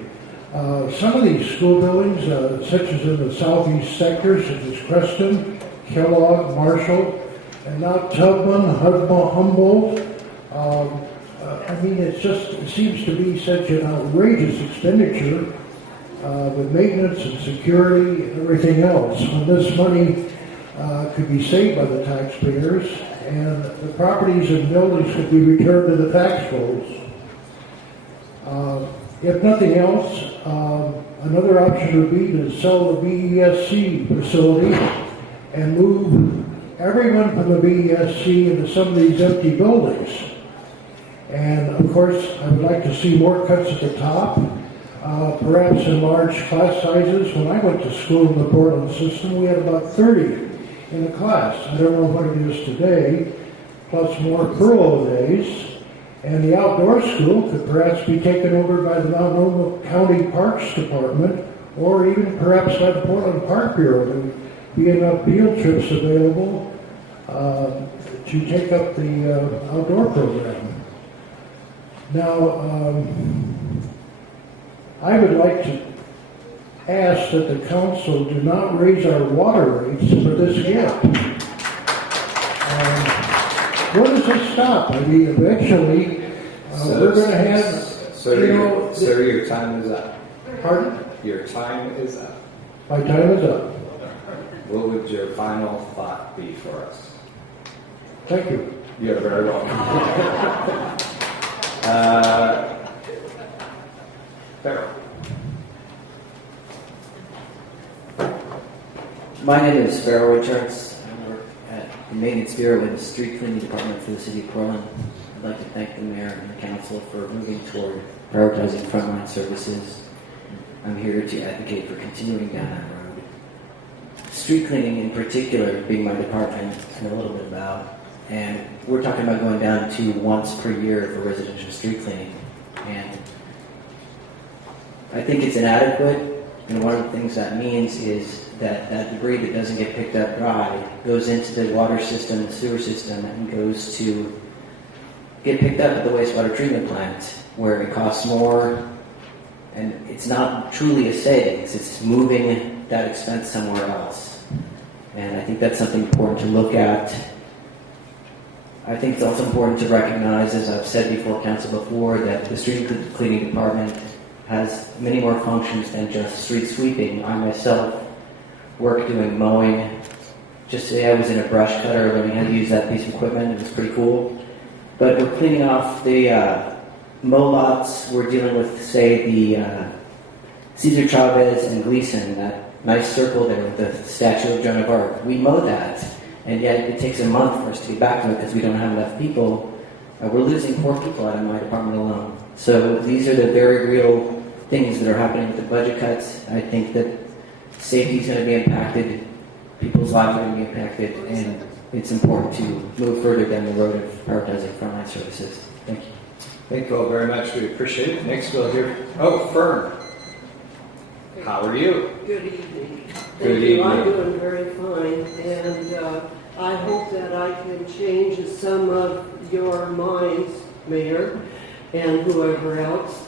Some of these school buildings, such as in the southeast sector, such as Creston, Kellogg, Marshall, and now Tubman, Humboldt, It seems to be such an outrageous expenditure with maintenance and security and everything else. When this money could be saved by the taxpayers, and the properties and buildings could be returned to the tax rolls. If nothing else, another option would be to sell the BESC facility and move everyone from the BESC into some of these empty buildings. And of course, I would like to see more cuts at the top, perhaps in large class sizes. When I went to school in the Portland system, we had about 30 in a class. I don't know what it is today, plus more furlough days. And the outdoor school could perhaps be taken over by the Mount Hope County Parks Department, or even perhaps by the Portland Park Bureau. There would be enough field trips available to take up the outdoor program. Now, I would like to ask that the council do not raise our water rates for this gift. Where does this stop? I mean, eventually, we're going to have, Sir, your time is up. Pardon? Your time is up. My time is up. What would your final thought be for us? Thank you. You're very welcome. Farrell. My name is Farrell Richards. I work at the Maintenance Bureau in the Street Cleaning Department for the City of Portland. I'd like to thank the Mayor and the Council for moving toward prioritizing frontline services. I'm here to advocate for continuing down that road. Street cleaning in particular being my department and a little bit about, and we're talking about going down to once per year for residential street cleaning. And I think it's inadequate, and one of the things that means is that debris that doesn't get picked up dry goes into the water system, the sewer system, and goes to get picked up at the wastewater treatment plant, where it costs more, and it's not truly a savings. It's moving that expense somewhere else. And I think that's something important to look at. I think it's also important to recognize, as I've said before, Council before, that the street cleaning department has many more functions than just street sweeping. I myself work doing mowing. Just today I was in a brush cutter learning how to use that piece of equipment. It was pretty cool. But we're cleaning off the mow lots. We're dealing with, say, the Cesar Chavez and Gleason, that nice circle there with the statue of Joan of Arc. We mow that, and yet it takes a month for us to get back to it because we don't have enough people. We're losing 4 people out of my department alone. So these are the very real things that are happening with the budget cuts. I think that safety is going to be impacted, people's lives are going to be impacted, and it's important to move further down the road of prioritizing frontline services. Thank you. Thank you all very much. We appreciate it. Next we'll hear. Oh, Fern. How are you? Good evening. Good Thank you. evening. I'm doing very fine, and I hope that I can change some of your minds, Mayor, and whoever else,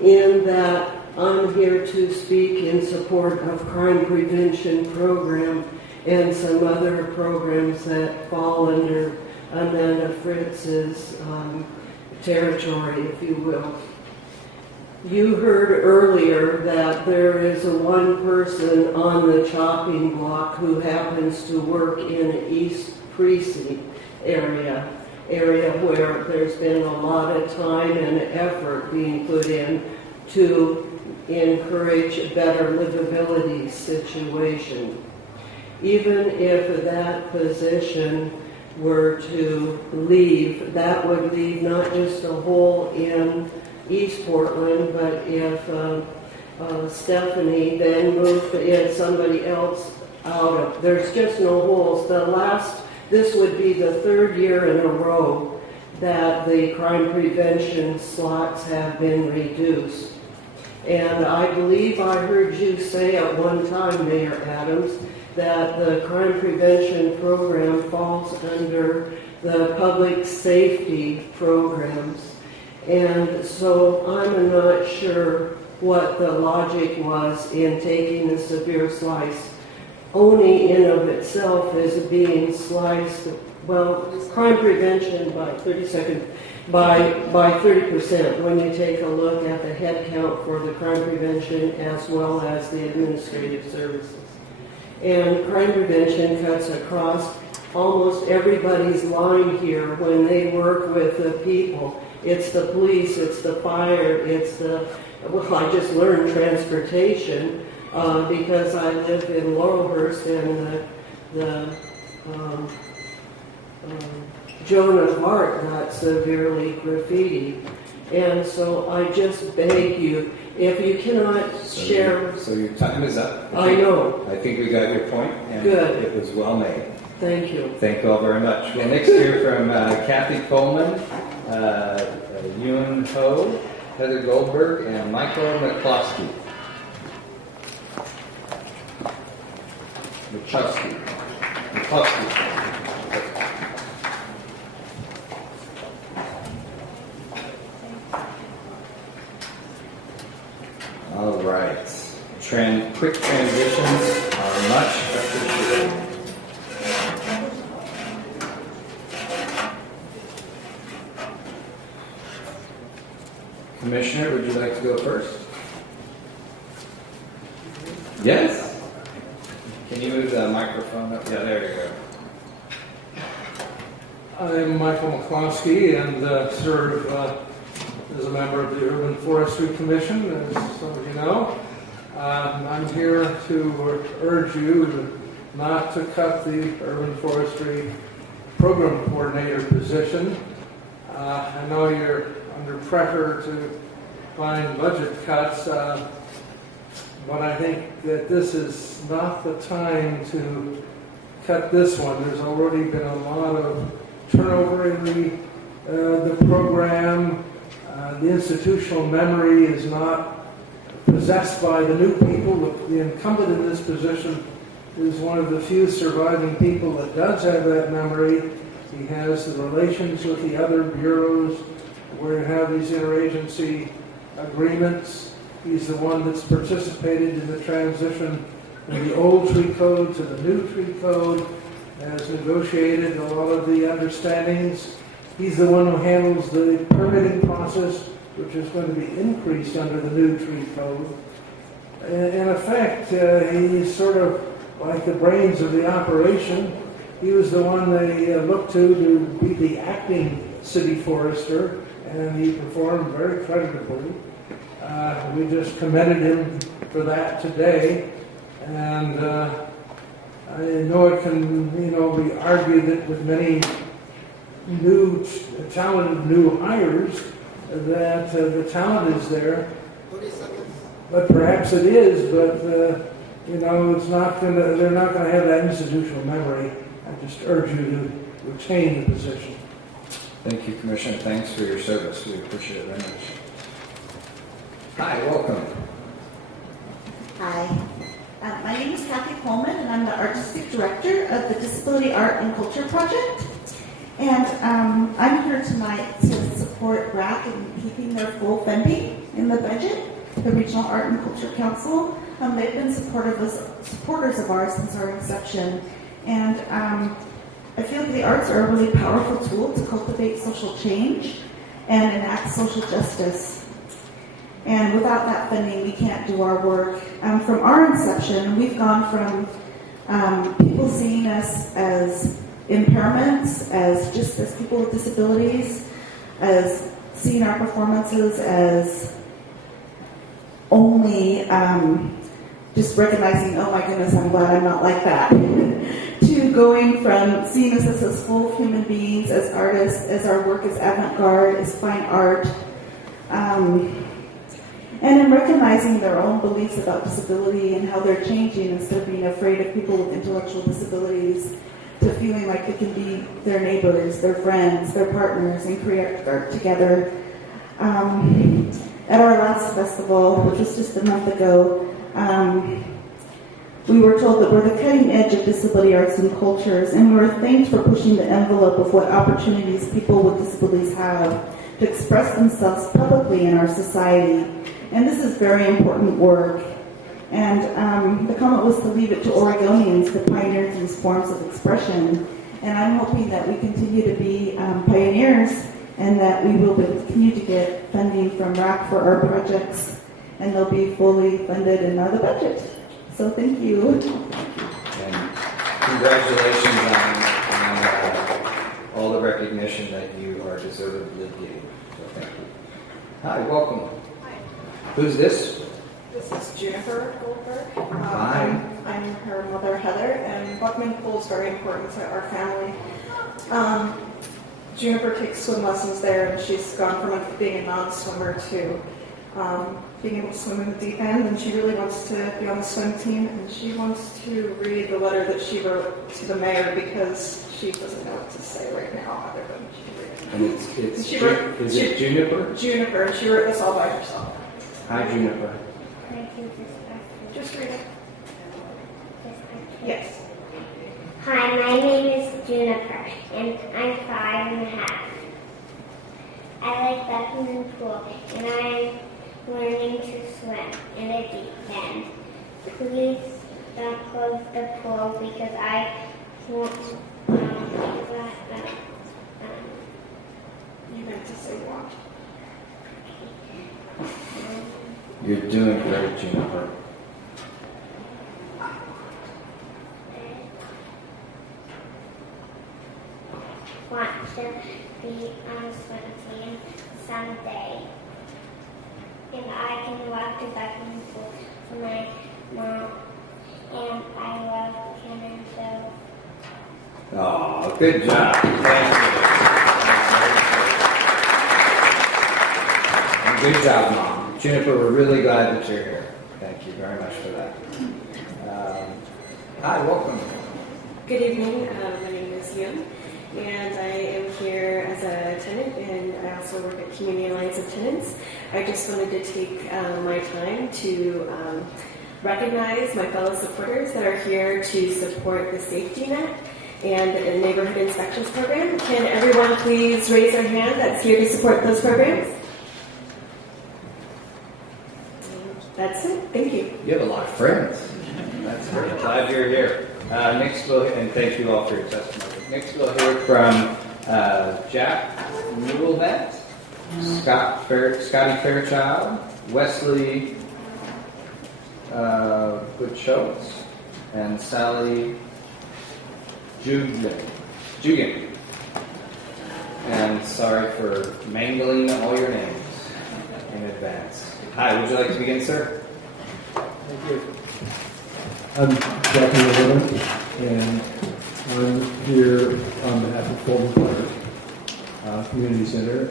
in that I'm here to speak in support of crime prevention program and some other programs that fall under Amanda Fritz's territory, if you will. You heard earlier that there is one person on the chopping block who happens to work in the East Precinct area where there's been a lot of time and effort being put in to encourage a better livability situation. Even if that position were to leave, that would leave not just a hole in East Portland, but if Stephanie then moved somebody else out of, there's just no holes. This would be the 3rd year in a row that the crime prevention slots have been reduced. And I believe I heard you say at one time, Mayor Adams, that the crime prevention program falls under the public safety programs. And so I'm not sure what the logic was in taking a severe slice. Only in of itself is being sliced well, crime prevention by 30%. When you take a look at the head count for the crime prevention as well as the administrative services. And crime prevention cuts across almost everybody's line here when they work with the people. It's the police, it's the fire, it's the, well, I just learned transportation because I live in Laurelhurst and the Joan of Arc got severely graffiti. And so I just beg you, if you cannot share... So your time is up. I know. I think we got your point, and Good. it was well made. Thank you. Thank you all very much. We'll next hear from Kathy Coleman, Ewan Ho, Heather Goldberg, and Michael McCloskey. McCloskey. All right. Quick transitions are much appreciated. Commissioner, would you like to go first? Yes? Can you move the microphone up? Yeah, there you go. I'm Michael McCloskey and serve as a member of the Urban Forestry Commission, as some of you know. I'm here to urge you not to cut the Urban Forestry Program Coordinator position. I know you're under pressure to find budget cuts, but I think that this is not the time to cut this one. There's already been a lot of turnover in the program. The institutional memory is not possessed by the new people. The incumbent in this position is one of the few surviving people that does have that memory. He has the relations with the other bureaus where you have these interagency agreements. He's the one that's participated in the transition from the old tree code to the new tree code, has negotiated a lot of the understandings. He's the one who handles the permitting process, which is going to be increased under the new tree code. In effect, he's sort of like the brains of the operation. He was the one they looked to be the acting city forester, and he performed very creditably. We just commended him for that today, and I know it can, be argued that with many new, talented new hires, that the talent is there. But perhaps it is, but it's not going to. They're not going to have that institutional memory. I just urge you to retain the position. Thank you, Commissioner. Thanks for your service. We appreciate it very much. Hi, welcome. Hi. My name is Kathy Coleman, and I'm the Artistic Director of the Disability Art and Culture Project. And I'm here tonight to support RAC in keeping their full funding in the budget, the Regional Art and Culture Council. They've been supporters of ours since our inception. And I feel like the arts are a really powerful tool to cultivate social change and enact social justice. And without that funding, we can't do our work. From our inception, we've gone from people seeing us as impairments, as people with disabilities, as seeing our performances as only just recognizing, oh my goodness, I'm glad I'm not like that, to going from seeing us as full human beings, as artists, as our work is avant-garde, as fine art, and in recognizing their own beliefs about disability and how they're changing instead of being afraid of people with intellectual disabilities, to feeling like they can be their neighbors, their friends, their partners, and create art together. At our last festival, which was just a month ago, we were told that we're the cutting edge of disability arts and cultures, and we were thanked for pushing the envelope of what opportunities people with disabilities have to express themselves publicly in our society. And this is very important work. And the comment was to leave it to Oregonians to pioneer these forms of expression. And I'm hoping that we continue to be pioneers and that we will continue to get funding from RAC for our projects, and they'll be fully funded in the budget. So thank you. And congratulations on all the recognition that you are deservedly getting. So thank you. Hi, welcome. Hi. Who's this? This is Juniper Goldberg. Hi. I'm her mother, Heather, and Buckman Pool is very important to our family. Juniper takes swim lessons there, and she's gone from being a non-swimmer to being able to swim in the deep end, and she really wants to be on the swim team, and she wants to read the letter that she wrote to the mayor because she doesn't know what to say right now other than she can read it. And is it Juniper? Juniper, and she wrote this all by herself. Hi, Juniper. Just read it. Yes. Hi, my name is Juniper, and I'm 5.5. I like Buckman Pool, and I'm learning to swim in a deep end. Please don't close the pool because I won't. You meant to say what? You're doing great, Juniper. Want to be on a swim team someday. And I can walk to Buckman Pool for my mom. And I love Cameron so. Oh, good job. Thank you. And good job, Mom. Juniper, we're really glad that you're here. Thank you very much for that. Hi, welcome. Good evening. My name is Yoon, and I am here as a tenant, and I also work at Community Alliance of Tenants. I just wanted to take my time to recognize my fellow supporters that are here to support the safety net and the neighborhood inspections program. Can everyone please raise their hand that's here to support those programs? That's it. Thank you. You have a lot of friends. That's great. Glad you're here. Next we'll, and thank you all for your testimony. Next we'll hear from Jack Newellnet, Scotty Fairchild, Wesley Butchotz, and Sally Jugan. And sorry for mangling all your names in advance. Hi, would you like to begin, sir? Thank you. I'm Jackie Newellnet, and I'm here on behalf of Fulton Park Community Center.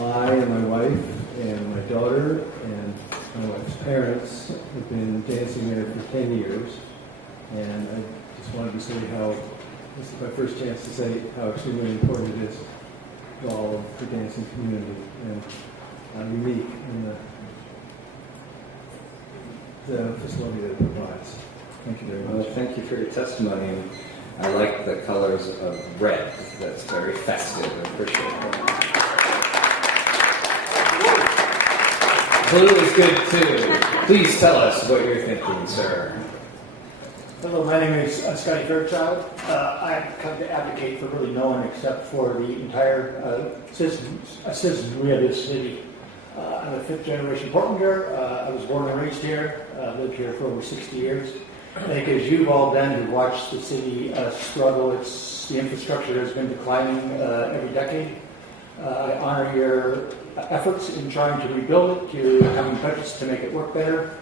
I and my wife and my daughter and my wife's parents have been dancing there for 10 years, and I just wanted to say how, this is my first chance to say how extremely important it is to all of the dancing community, and unique in the facility that it provides. Thank you very much. Well, thank you for your testimony. I like the colors of red. That's very festive. I appreciate that. Blue is good too. Please tell us what you're thinking, sir. Hello, my name is Scotty Fairchild. I've come to advocate for really no one except for the entire citizenry of this city. I'm a fifth generation Portlander. I was born and raised here, lived here for over 60 years. I think as you've all done who've watched the city struggle, the infrastructure has been declining every decade. I honor your efforts in trying to rebuild it, to having budgets to make it work better.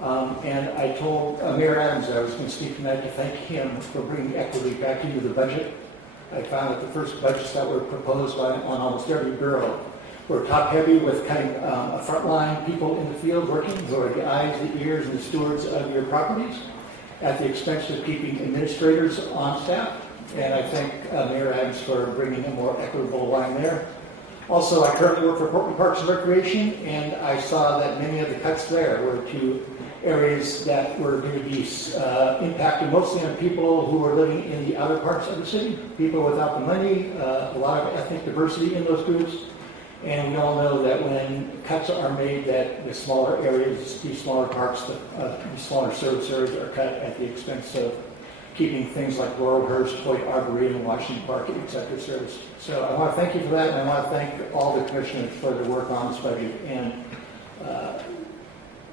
And I told Mayor Adams that I was going to speak tonight to thank him for bringing equity back into the budget. I found that the first budgets that were proposed on almost every borough were top-heavy with cutting frontline people in the field working, who are the eyes, the ears, and the stewards of your properties, at the expense of keeping administrators on staff. And I thank Mayor Adams for bringing a more equitable line there. Also, I currently work for Portland Parks and Recreation, and I saw that many of the cuts there were to areas that were going to be impacted mostly on people who are living in the outer parts of the city, people without the money, a lot of ethnic diversity in those groups. And we all know that when cuts are made, that the smaller areas, these smaller parks, the smaller service areas are cut at the expense of keeping things like Laurelhurst, Hoyt Arboretum, Washington Park, etc. service. So I want to thank you for that, and I want to thank all the commissioners for their work on this budget. And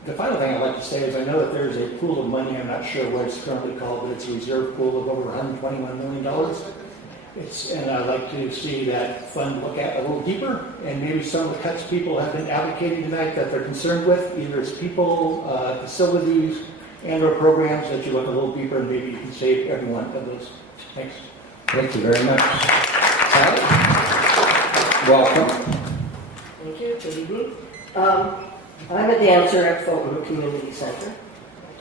the final thing I'd like to say is I know that there's a pool of money, I'm not sure what it's currently called, but it's a reserve pool of over $121 million. And I'd like to see that fund look at a little deeper, and maybe some of the cuts people have been advocating tonight that they're concerned with, either it's people, facilities, and or programs, that you look a little deeper and maybe you can save every one of those. Thanks. Thank you very much. Welcome. Thank you. Good evening. I'm a dancer at Fulton Community Center,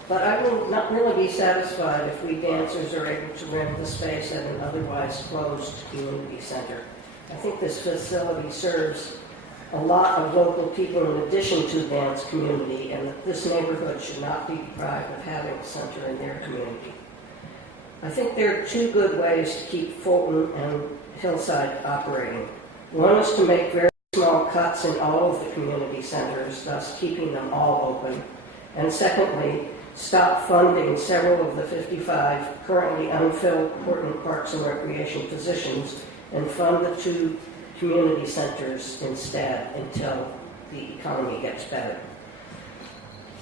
but I will not really be satisfied if we dancers are able to rent the space at an otherwise closed community center. I think this facility serves a lot of local people in addition to the dance community, and that this neighborhood should not be deprived of having a center in their community. I think there are two good ways to keep Fulton and Hillside operating. One is to make very small cuts in all of the community centers, thus keeping them all open. And secondly, stop funding several of the 55 currently unfilled Portland Parks and Recreation positions and fund the 2 community centers instead until the economy gets better.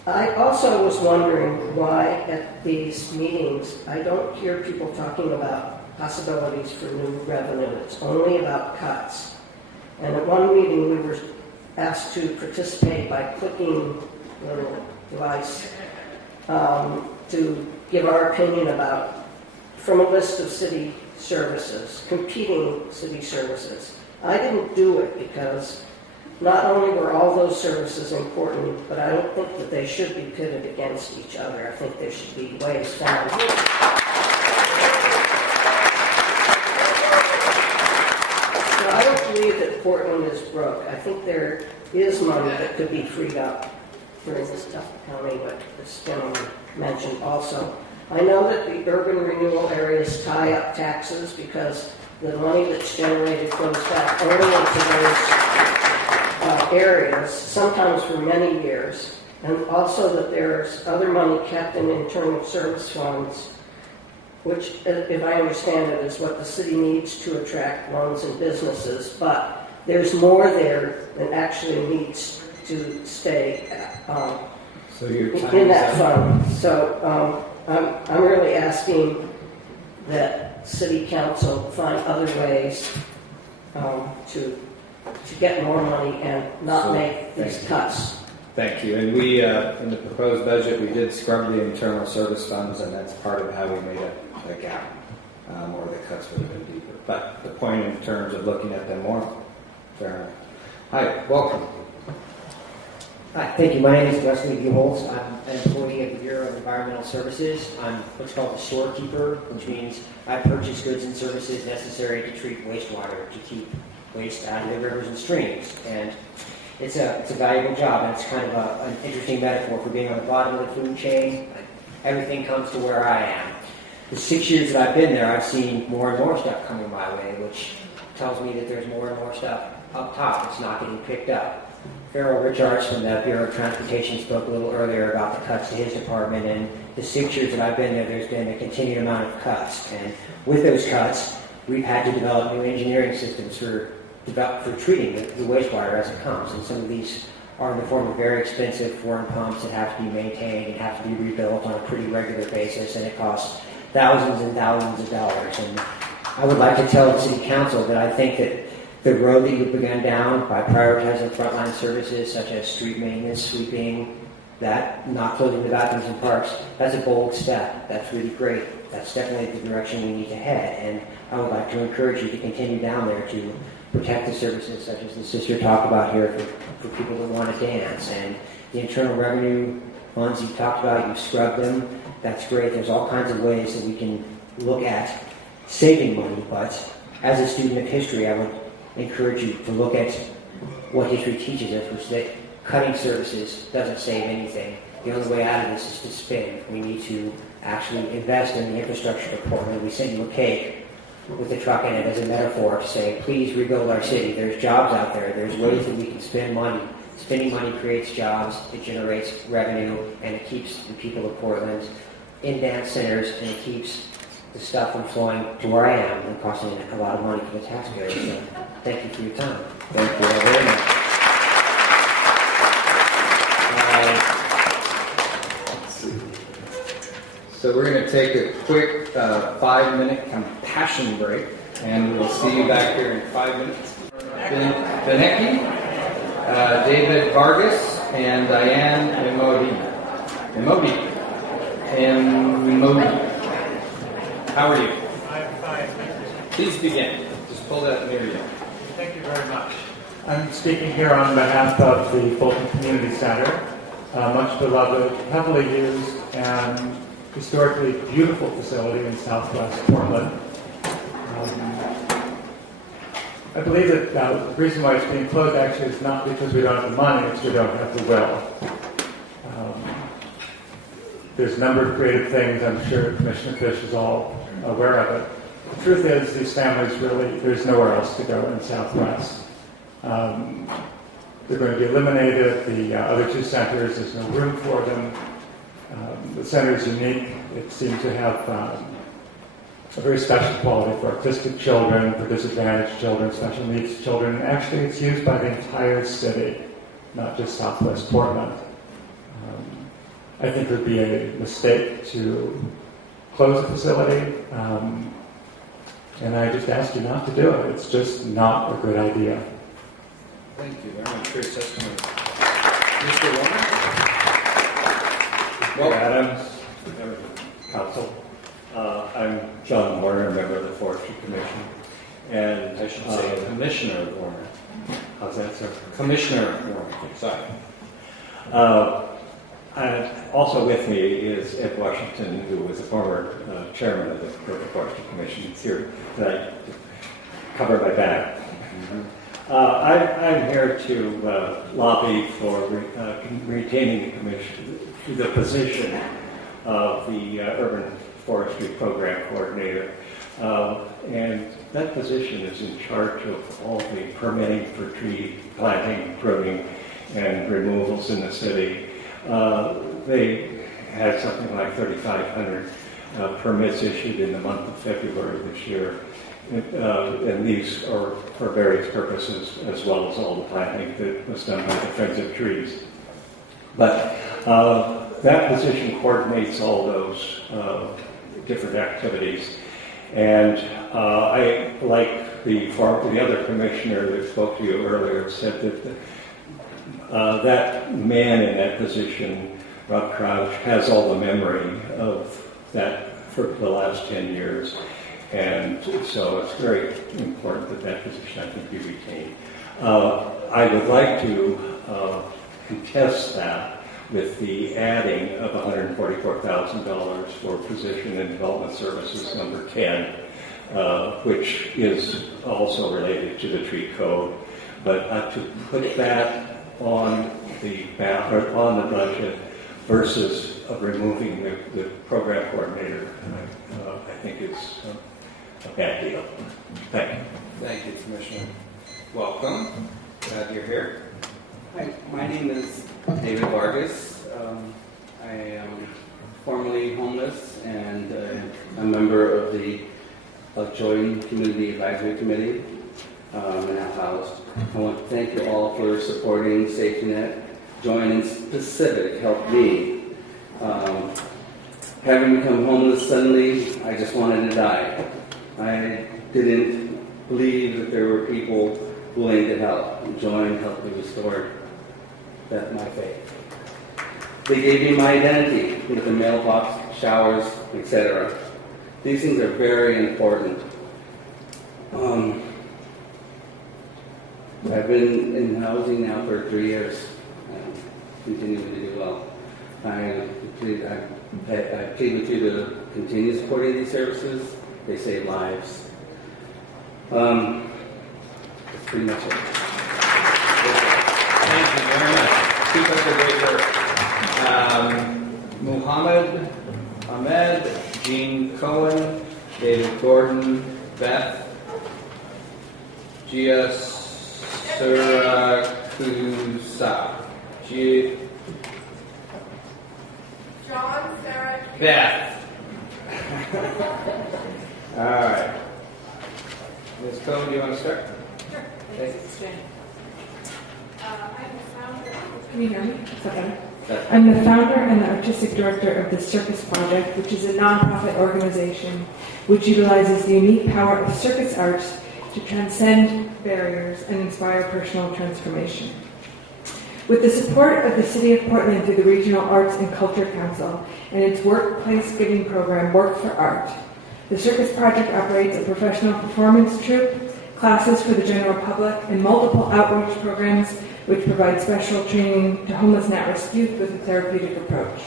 I also was wondering why at these meetings I don't hear people talking about possibilities for new revenue. It's only about cuts. And at one meeting, we were asked to participate by clicking the little device to give our opinion about, from a list of city services, competing city services. I didn't do it because not only were all those services important, but I don't think that they should be pitted against each other. I think there should be ways found. I don't believe that Portland is broke. I think there is money that could be freed up during this tough economy, what this gentleman mentioned also. I know that the urban renewal areas tie up taxes because the money that's generated goes back only into those areas, sometimes for many years, and also that there's other money kept in internal service funds, which, if I understand it, is what the city needs to attract loans and businesses, but there's more there than actually needs to stay in that fund. So I'm really asking that City Council find other ways to get more money and not make these cuts. Thank you. And we, in the proposed budget, we did scrub the internal service funds, and that's part of how we made a gap, or the cuts would have been deeper. But the point in terms of looking at them more, fair enough. Hi, welcome. Hi, thank you. My name is Wesley Buholtz. I'm an employee of the Bureau of Environmental Services. I'm what's called a storekeeper, which means I purchase goods and services necessary to treat wastewater, to keep waste out of the rivers and streams. And it's a valuable job, and it's kind of an interesting metaphor for being on the bottom of the food chain. Everything comes to where I am. The 6 years that I've been there, I've seen more and more stuff coming my way, which tells me that there's more and more stuff up top that's not getting picked up. Farrell Richards from the Bureau of Transportation spoke a little earlier about the cuts to his department, and the 6 years that I've been there, there's been a continued amount of cuts. And with those cuts, we've had to develop new engineering systems for treating the wastewater as it comes. And some of these are in the form of very expensive foreign pumps that have to be maintained and have to be rebuilt on a pretty regular basis, and it costs thousands and thousands of dollars. And I would like to tell the City Council that I think that the road that you've begun down by prioritizing frontline services such as street maintenance, sweeping, that, not closing the bathrooms and parks, that's a bold step. That's really great. That's definitely the direction we need to head. And I would like to encourage you to continue down there to protect the services such as the sister talked about here for people that want to dance. And the internal revenue funds you talked about, you've scrubbed them. That's great. There's all kinds of ways that we can look at saving money. But as a student of history, I would encourage you to look at what history teaches us, which is that cutting services doesn't save anything. The only way out of this is to spend. We need to actually invest in the infrastructure of Portland. We send you a cake with a truck in it as a metaphor to say, please rebuild our city. There's jobs out there. There's ways that we can spend money. Spending money creates jobs, it generates revenue, and it keeps the people of Portland in dance centers, and it keeps the stuff from flowing to where I am and costing a lot of money for the taxpayers. So thank you for your time. Thank you all very much. So we're going to take a quick 5-minute compassion break, and we'll see you back here in 5 minutes. Benecki, David Vargas, and Diane Emodi. How are you? I'm fine. Please begin. Just pull that near you. Thank you very much. I'm speaking here on behalf of the Fulton Community Center, much beloved, heavily used, and historically beautiful facility in southwest Portland. I believe that the reason why it's being closed actually is not because we don't have the money, it's we don't have the will. There's a number of creative things, I'm sure Commissioner Fish is all aware of it. The truth is, these families really, there's nowhere else to go in Southwest. They're going to be eliminated. The other two centers, there's no room for them. The center is unique. It seems to have a very special quality for autistic children, for disadvantaged children, special needs children. And actually, it's used by the entire city, not just Southwest Portland. I think it would be a mistake to close the facility, and I just ask you not to do it. It's just not a good idea. Thank you very much for your testimony. Mr. Warner? Well, Adams, member of the council. I'm John Warner, a member of the Forestry Commission. And I should say Commissioner Warner. How's that, sir? Commissioner Warner. Sorry. Also with me is Ed Washington, who was the former chairman of the Forestry Commission. He's here tonight to cover my back. I'm here to lobby for retaining the commission, the position of the Urban Forestry Program Coordinator. And that position is in charge of all the permitting for tree planting, pruning, and removals in the city. They had something like 3,500 permits issued in the month of February this year. And these are for various purposes, as well as all the planting that was done by the Friends of Trees. But that position coordinates all those different activities. And I, like the other commissioner that spoke to you earlier, said that that man in that position, Rob Crouch, has all the memory of that for the last 10 years. And so it's very important that that position, I think, be retained. I would like to contest that with the adding of $144,000 for position and development services number 10, which is also related to the tree code. But to put that on the budget versus removing the program coordinator, I think it's a bad deal. Thank you. Thank you, Commissioner. Welcome. Glad you're here. Hi, my name is David Vargas. I am formerly homeless and a member of the Joint Community Advisory Committee and now housed. I want to thank you all for supporting Safety Net. Joint in specific helped me. Having become homeless suddenly, I just wanted to die. I didn't believe that there were people willing to help. Join helped me restore my faith. They gave me my identity with the mailbox, showers, etc. These things are very important. I've been in housing now for 3 years. Continuing to do well. I plead with you to continue supporting these services. They save lives. That's pretty much it. Thank you very much. Keep up the great work. Muhammad Ahmed, Jean Cohen, David Gordon, Beth, Gia Surakusa, John, Sarah, Beth. All right. Ms. Cohen, do you want to start? Sure. Okay. Thanks, Jen. I'm the founder. Can you hear me? Is that better? That's I'm the founder and the artistic director of the Circus Project, which is a nonprofit organization which utilizes the unique power of circus arts to transcend barriers and inspire personal transformation. With the support of the City of Portland through the Regional Arts and Culture Council and its workplace giving program, Work for Art, the Circus Project operates a professional performance troupe, classes for the general public, and multiple outreach programs which provide special training to homeless and at-risk youth with a therapeutic approach.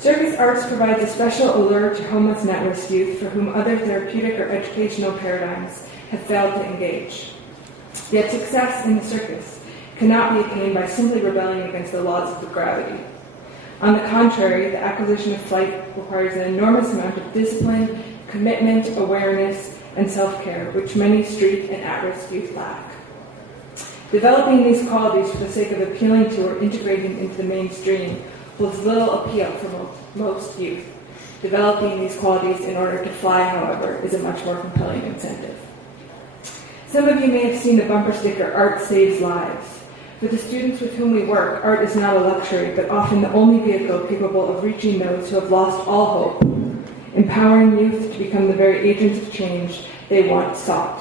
Circus Arts provides a special allure to homeless and at-risk youth for whom other therapeutic or educational paradigms have failed to engage. Yet success in the circus cannot be attained by simply rebelling against the laws of gravity. On the contrary, the acquisition of flight requires an enormous amount of discipline, commitment, awareness, and self-care, which many street and at-risk youth lack. Developing these qualities for the sake of appealing to or integrating into the mainstream holds little appeal for most youth. Developing these qualities in order to fly, however, is a much more compelling incentive. Some of you may have seen the bumper sticker, "Art Saves Lives." For the students with whom we work, art is not a luxury, but often the only vehicle capable of reaching those who have lost all hope, empowering youth to become the very agents of change they once sought.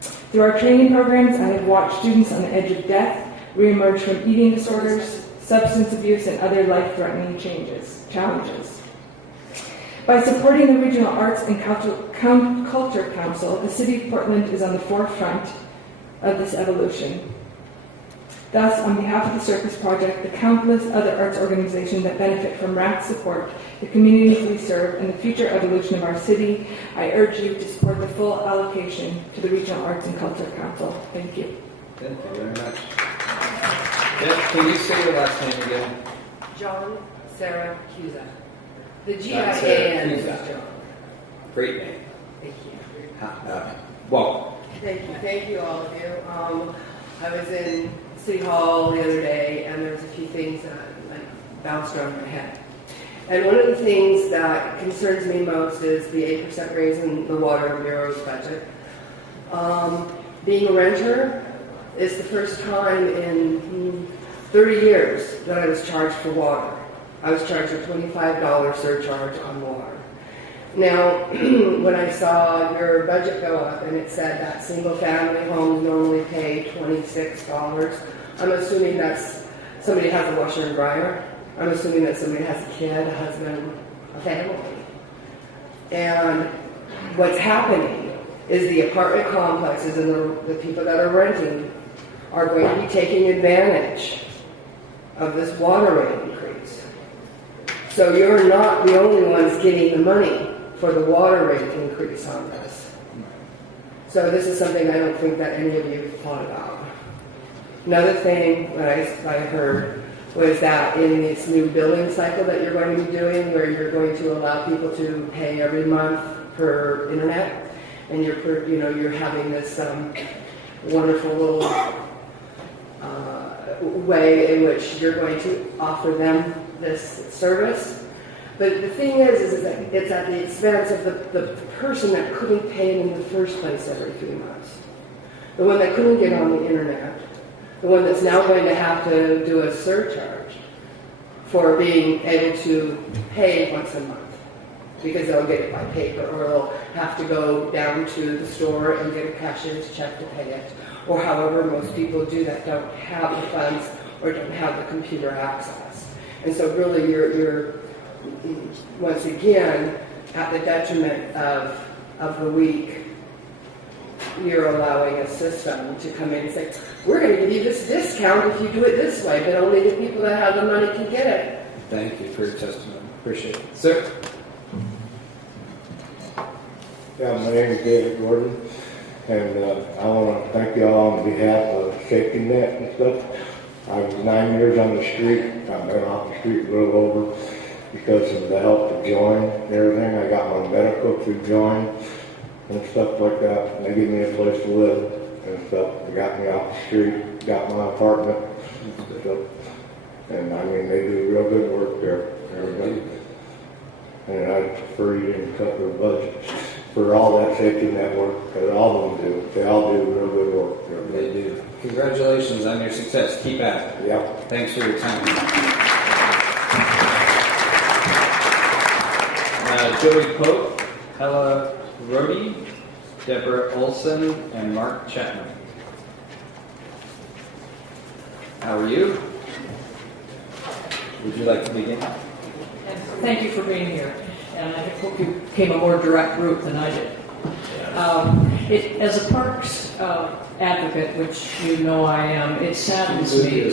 Through our training programs, I have watched students on the edge of death reemerge from eating disorders, substance abuse, and other life-threatening challenges. By supporting the Regional Arts and Culture Council, the City of Portland is on the forefront of this evolution. Thus, on behalf of the Circus Project, the countless other arts organizations that benefit from RAC's support, the communities we serve, and the future evolution of our city, I urge you to support the full allocation to the Regional Arts and Culture Council. Thank you. Thank you very much. Deb, can you say your last name again? John Sarah Cusa. The John Sarah G-I-A-N is Cusa. John. Great name. Thank you. Welcome. Thank you, all of you. I was in City Hall the other day, and there's a few things that like bounced around my head. And one of the things that concerns me most is the 8% raise in the Water Bureau's budget. Being a renter is the first time in 30 years that I was charged for water. I was charged a $25 surcharge on water. Now, when I saw your budget go up and it said that single-family homes normally pay $26, I'm assuming that's somebody has a washer and dryer. I'm assuming that somebody has a kid, a husband, a family. And what's happening is the apartment complexes and the people that are renting are going to be taking advantage of this water rate increase. So you're not the only ones getting the money for the water rate increase on this. So this is something I don't think that any of you have thought about. Another thing that I heard was that in this new billing cycle that you're going to be doing, where you're going to allow people to pay every month per internet, and you're having this wonderful little way in which you're going to offer them this service. But the thing is that it's at the expense of the person that couldn't pay it in the first place every 3 months. The one that couldn't get on the internet. The one that's now going to have to do a surcharge for being able to pay once a month. Because they'll get it by paper, or they'll have to go down to the store and get a cashier's check to pay it. Or however most people do that don't have the funds or don't have the computer access. And so really you're once again, at the detriment of the weak, you're allowing a system to come in and say, we're going to give you this discount if you do it this way, but only the people that have the money can get it. Thank you for your testimony. Appreciate it. Sir? Yeah, my name is David Gordon, and I want to thank you all on behalf of Safety Net and stuff. I was 9 years on the street. I've been off the street a little over because of the help of Join and everything. I got my medical through Join and stuff like that. And they gave me a place to live and stuff. They got me off the street, got my apartment and stuff. And I mean, they do real good work there, everybody. And I prefer you didn't cut their budgets for all that safety network that all of them do. They all do real good work. They do. Congratulations on your success. Keep at it. Yeah. Thanks for your time. Joey Pope, Hella Rody, Deborah Olson, and Mark Chapman. How are you? Would you like to begin? Thank you for being here, and I hope you came a more direct route than I did. As a parks advocate, which you know I am, it saddens me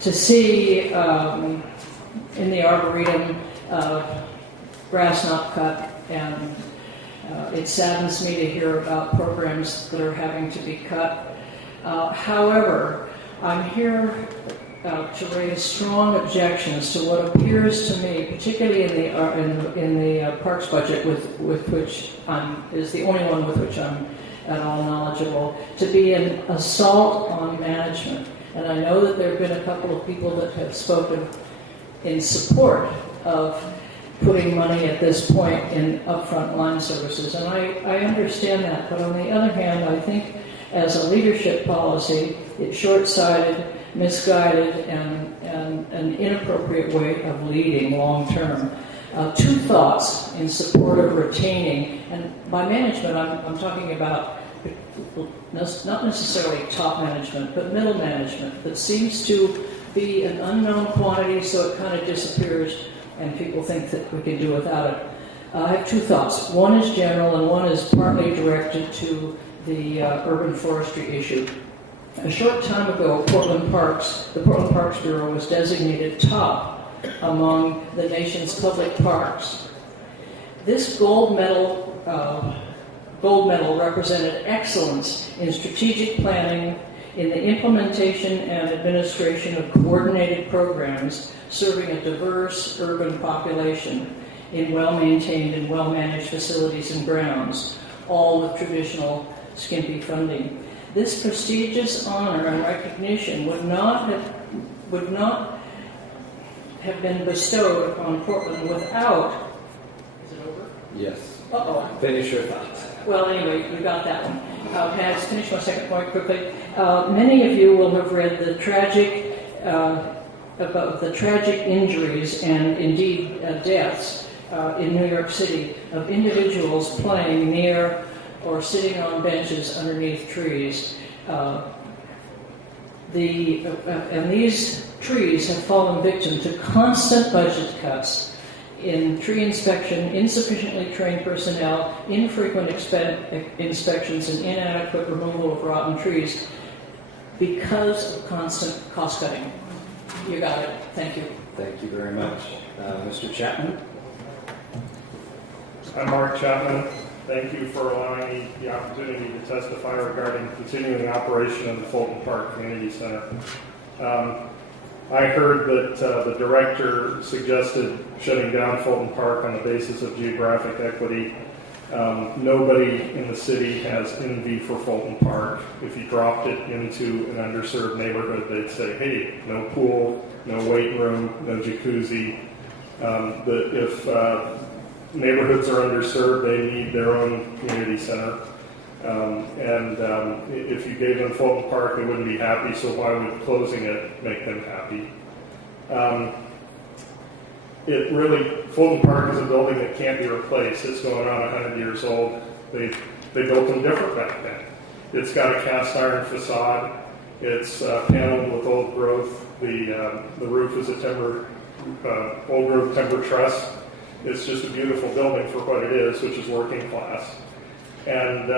to see in the Arboretum grass not cut, and it saddens me to hear about programs that are having to be cut. However, I'm here to raise strong objections to what appears to me, particularly in the parks budget, with which is the only one with which I'm at all knowledgeable, to be an assault on management. And I know that there have been a couple of people that have spoken in support of putting money at this point in upfront line services, and I understand that. But on the other hand, I think as a leadership policy, it's short-sighted, misguided, and an inappropriate way of leading long-term. Two thoughts in support of retaining, and by management I'm talking about not necessarily top management, but middle management that seems to be an unknown quantity, so it kind of disappears and people think that we can do without it. I have two thoughts. One is general and one is partly directed to the urban forestry issue. A short time ago, the Portland Parks Bureau was designated top among the nation's public parks. This gold medal represented excellence in strategic planning, in the implementation and administration of coordinated programs serving a diverse urban population in well-maintained and well-managed facilities and grounds, all with traditional skimpy funding. This prestigious honor and recognition would not have been bestowed upon Portland without. Is it over? Yes. Uh-oh. Finish your thoughts. Well, anyway, you got that one. Can I just finish my second point quickly? Many of you will have read the tragic injuries and indeed deaths in New York City of individuals playing near or sitting on benches underneath trees. And these trees have fallen victim to constant budget cuts in tree inspection, insufficiently trained personnel, infrequent inspections, and inadequate removal of rotten trees because of constant cost cutting. You got it. Thank you. Thank you very much. Mr. Chapman? I'm Mark Chapman. Thank you for allowing me the opportunity to testify regarding continuing operation of the Fulton Park Community Center. I heard that the director suggested shutting down Fulton Park on the basis of geographic equity. Nobody in the city has envy for Fulton Park. If you dropped it into an underserved neighborhood, they'd say, hey, no pool, no weight room, no jacuzzi. If neighborhoods are underserved, they need their own community center. If you gave them Fulton Park, they wouldn't be happy, so why would closing it make them happy? Fulton Park is a building that can't be replaced. It's going on 100 years old. They built them different back then. It's got a cast iron facade. It's paneled with old growth. The roof is a old growth timber truss. It's just a beautiful building for what it is, which is working class. And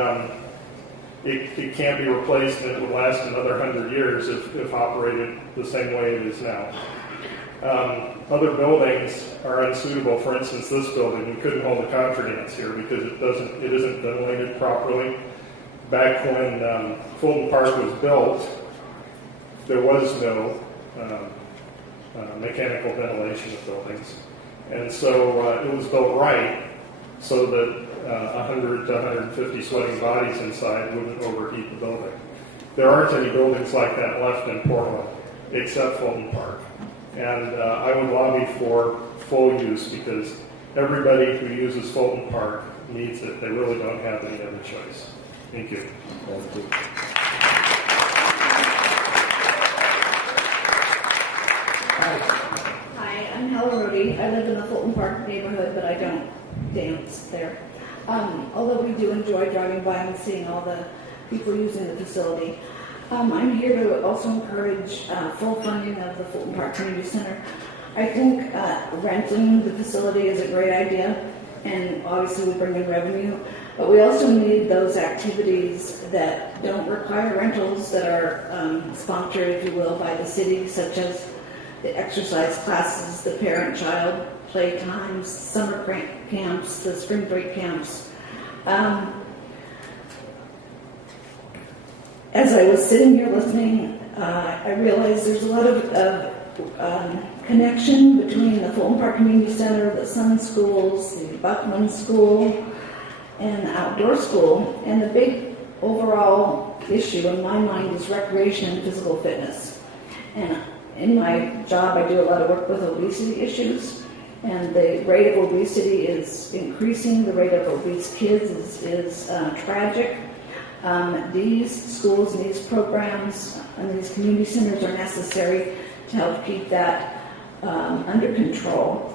it can't be replaced, and it would last another 100 years if operated the same way it is now. Other buildings are unsuitable. For instance, this building, we couldn't hold a contra dance here because it isn't ventilated properly. Back when Fulton Park was built, there was no mechanical ventilation of buildings. And so it was built right so that 100 to 150 sweating bodies inside wouldn't overheat the building. There aren't any buildings like that left in Portland, except Fulton Park. And I would lobby for full use because everybody who uses Fulton Park needs it. They really don't have any other choice. Thank you. Thank you. Hi, I'm Helen Rohde. I live in the Fulton Park neighborhood, but I don't dance there. Although we do enjoy driving by and seeing all the people using the facility. I'm here to also encourage full funding of the Fulton Park Community Center. I think renting the facility is a great idea, and obviously we bring in revenue, but we also need those activities that don't require rentals, that are sponsored, if you will, by the city, such as the exercise classes, the parent-child play times, summer camps, the spring break camps. As I was sitting here listening, I realized there's a lot of connection between the Fulton Park Community Center, the Sun Schools, the Buckman School, and the outdoor school. And the big overall issue in my mind is recreation and physical fitness. And in my job, I do a lot of work with obesity issues, and the rate of obesity is increasing. The rate of obese kids is tragic. These schools and these programs and these community centers are necessary to help keep that under control.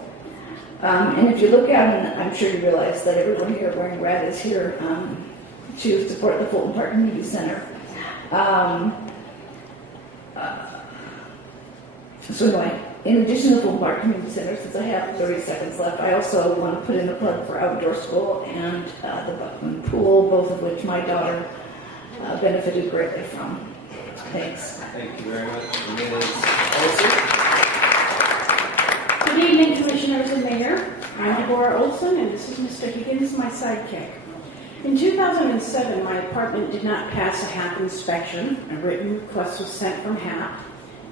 And if you look at it, and I'm sure you realize that everyone here wearing red is here to support the Fulton Park Community Center. So anyway, in addition to the Fulton Park Community Center, since I have 30 seconds left, I also want to put in a plug for outdoor school and the Buckman Pool, both of which my daughter benefited greatly from. Thanks. Thank you very much. Ms. Olson? Good evening, Commissioners and Mayor. I'm Deborah Olson, and this is Mr. Higgins, my sidekick. In 2007, my apartment did not pass a HAP inspection. A written request was sent from HAP,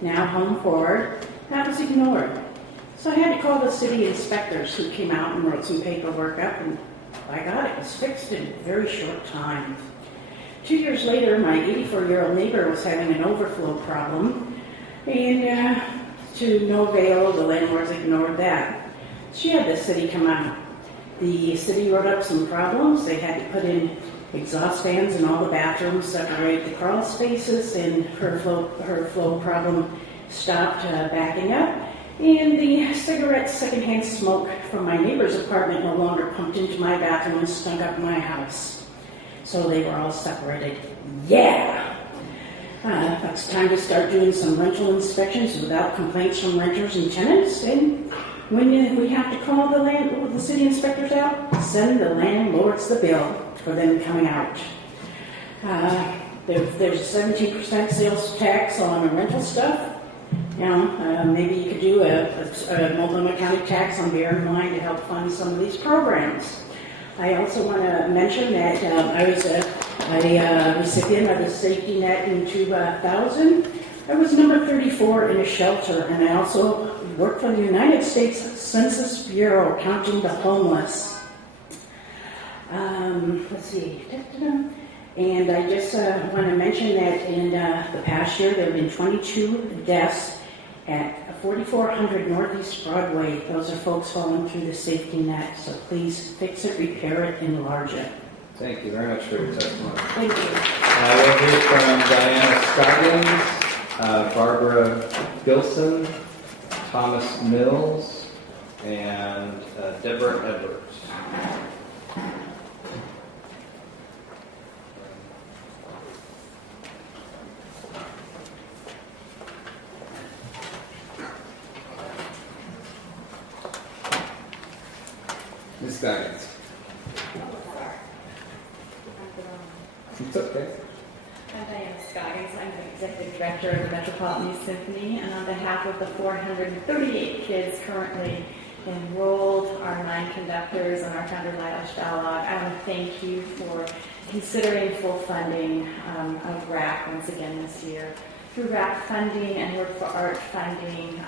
now Home Forward. That was ignored. So I had to call the city inspectors who came out and wrote some paperwork up, and by God, it was fixed in a very short time. 2 years later, my 84-year-old neighbor was having an overflow problem, and to no avail, the landlords ignored that. She had the city come out. The city wrote up some problems. They had to put in exhaust fans in all the bathrooms, separate the crawl spaces, and her flow problem stopped backing up. And the cigarette secondhand smoke from my neighbor's apartment no longer pumped into my bathroom and stunk up my house. So they were all separated. Yeah! It's time to start doing some rental inspections without complaints from renters and tenants. And when we have to call the city inspectors out, send the landlords the bill for them coming out. There's a 17% sales tax on the rental stuff. Maybe you could do a Multnomah County tax on beer and wine to help fund some of these programs. I also want to mention that I was a recipient of the safety net in 2000. I was number 34 in a shelter, and I also worked for the United States Census Bureau, counting the homeless. Let's see. And I just want to mention that in the past year, there have been 22 deaths at 4400 Northeast Broadway. Those are folks falling through the safety net. So please fix it, repair it, enlarge it. Thank you very much for your testimony. Thank you. We'll hear from Diana Scoggins, Barbara Gilson, Thomas Mills, and Deborah Edwards. Ms. Scoggins. It's okay. I'm Diana Scoggins. I'm the Executive Director of the Metropolitan Youth Symphony, and on behalf of the 438 kids currently enrolled, our 9 conductors, and our Founders Eilish Dialogue, I want to thank you for considering full funding of RAC once again this year. Through RAC funding and Work for Art funding,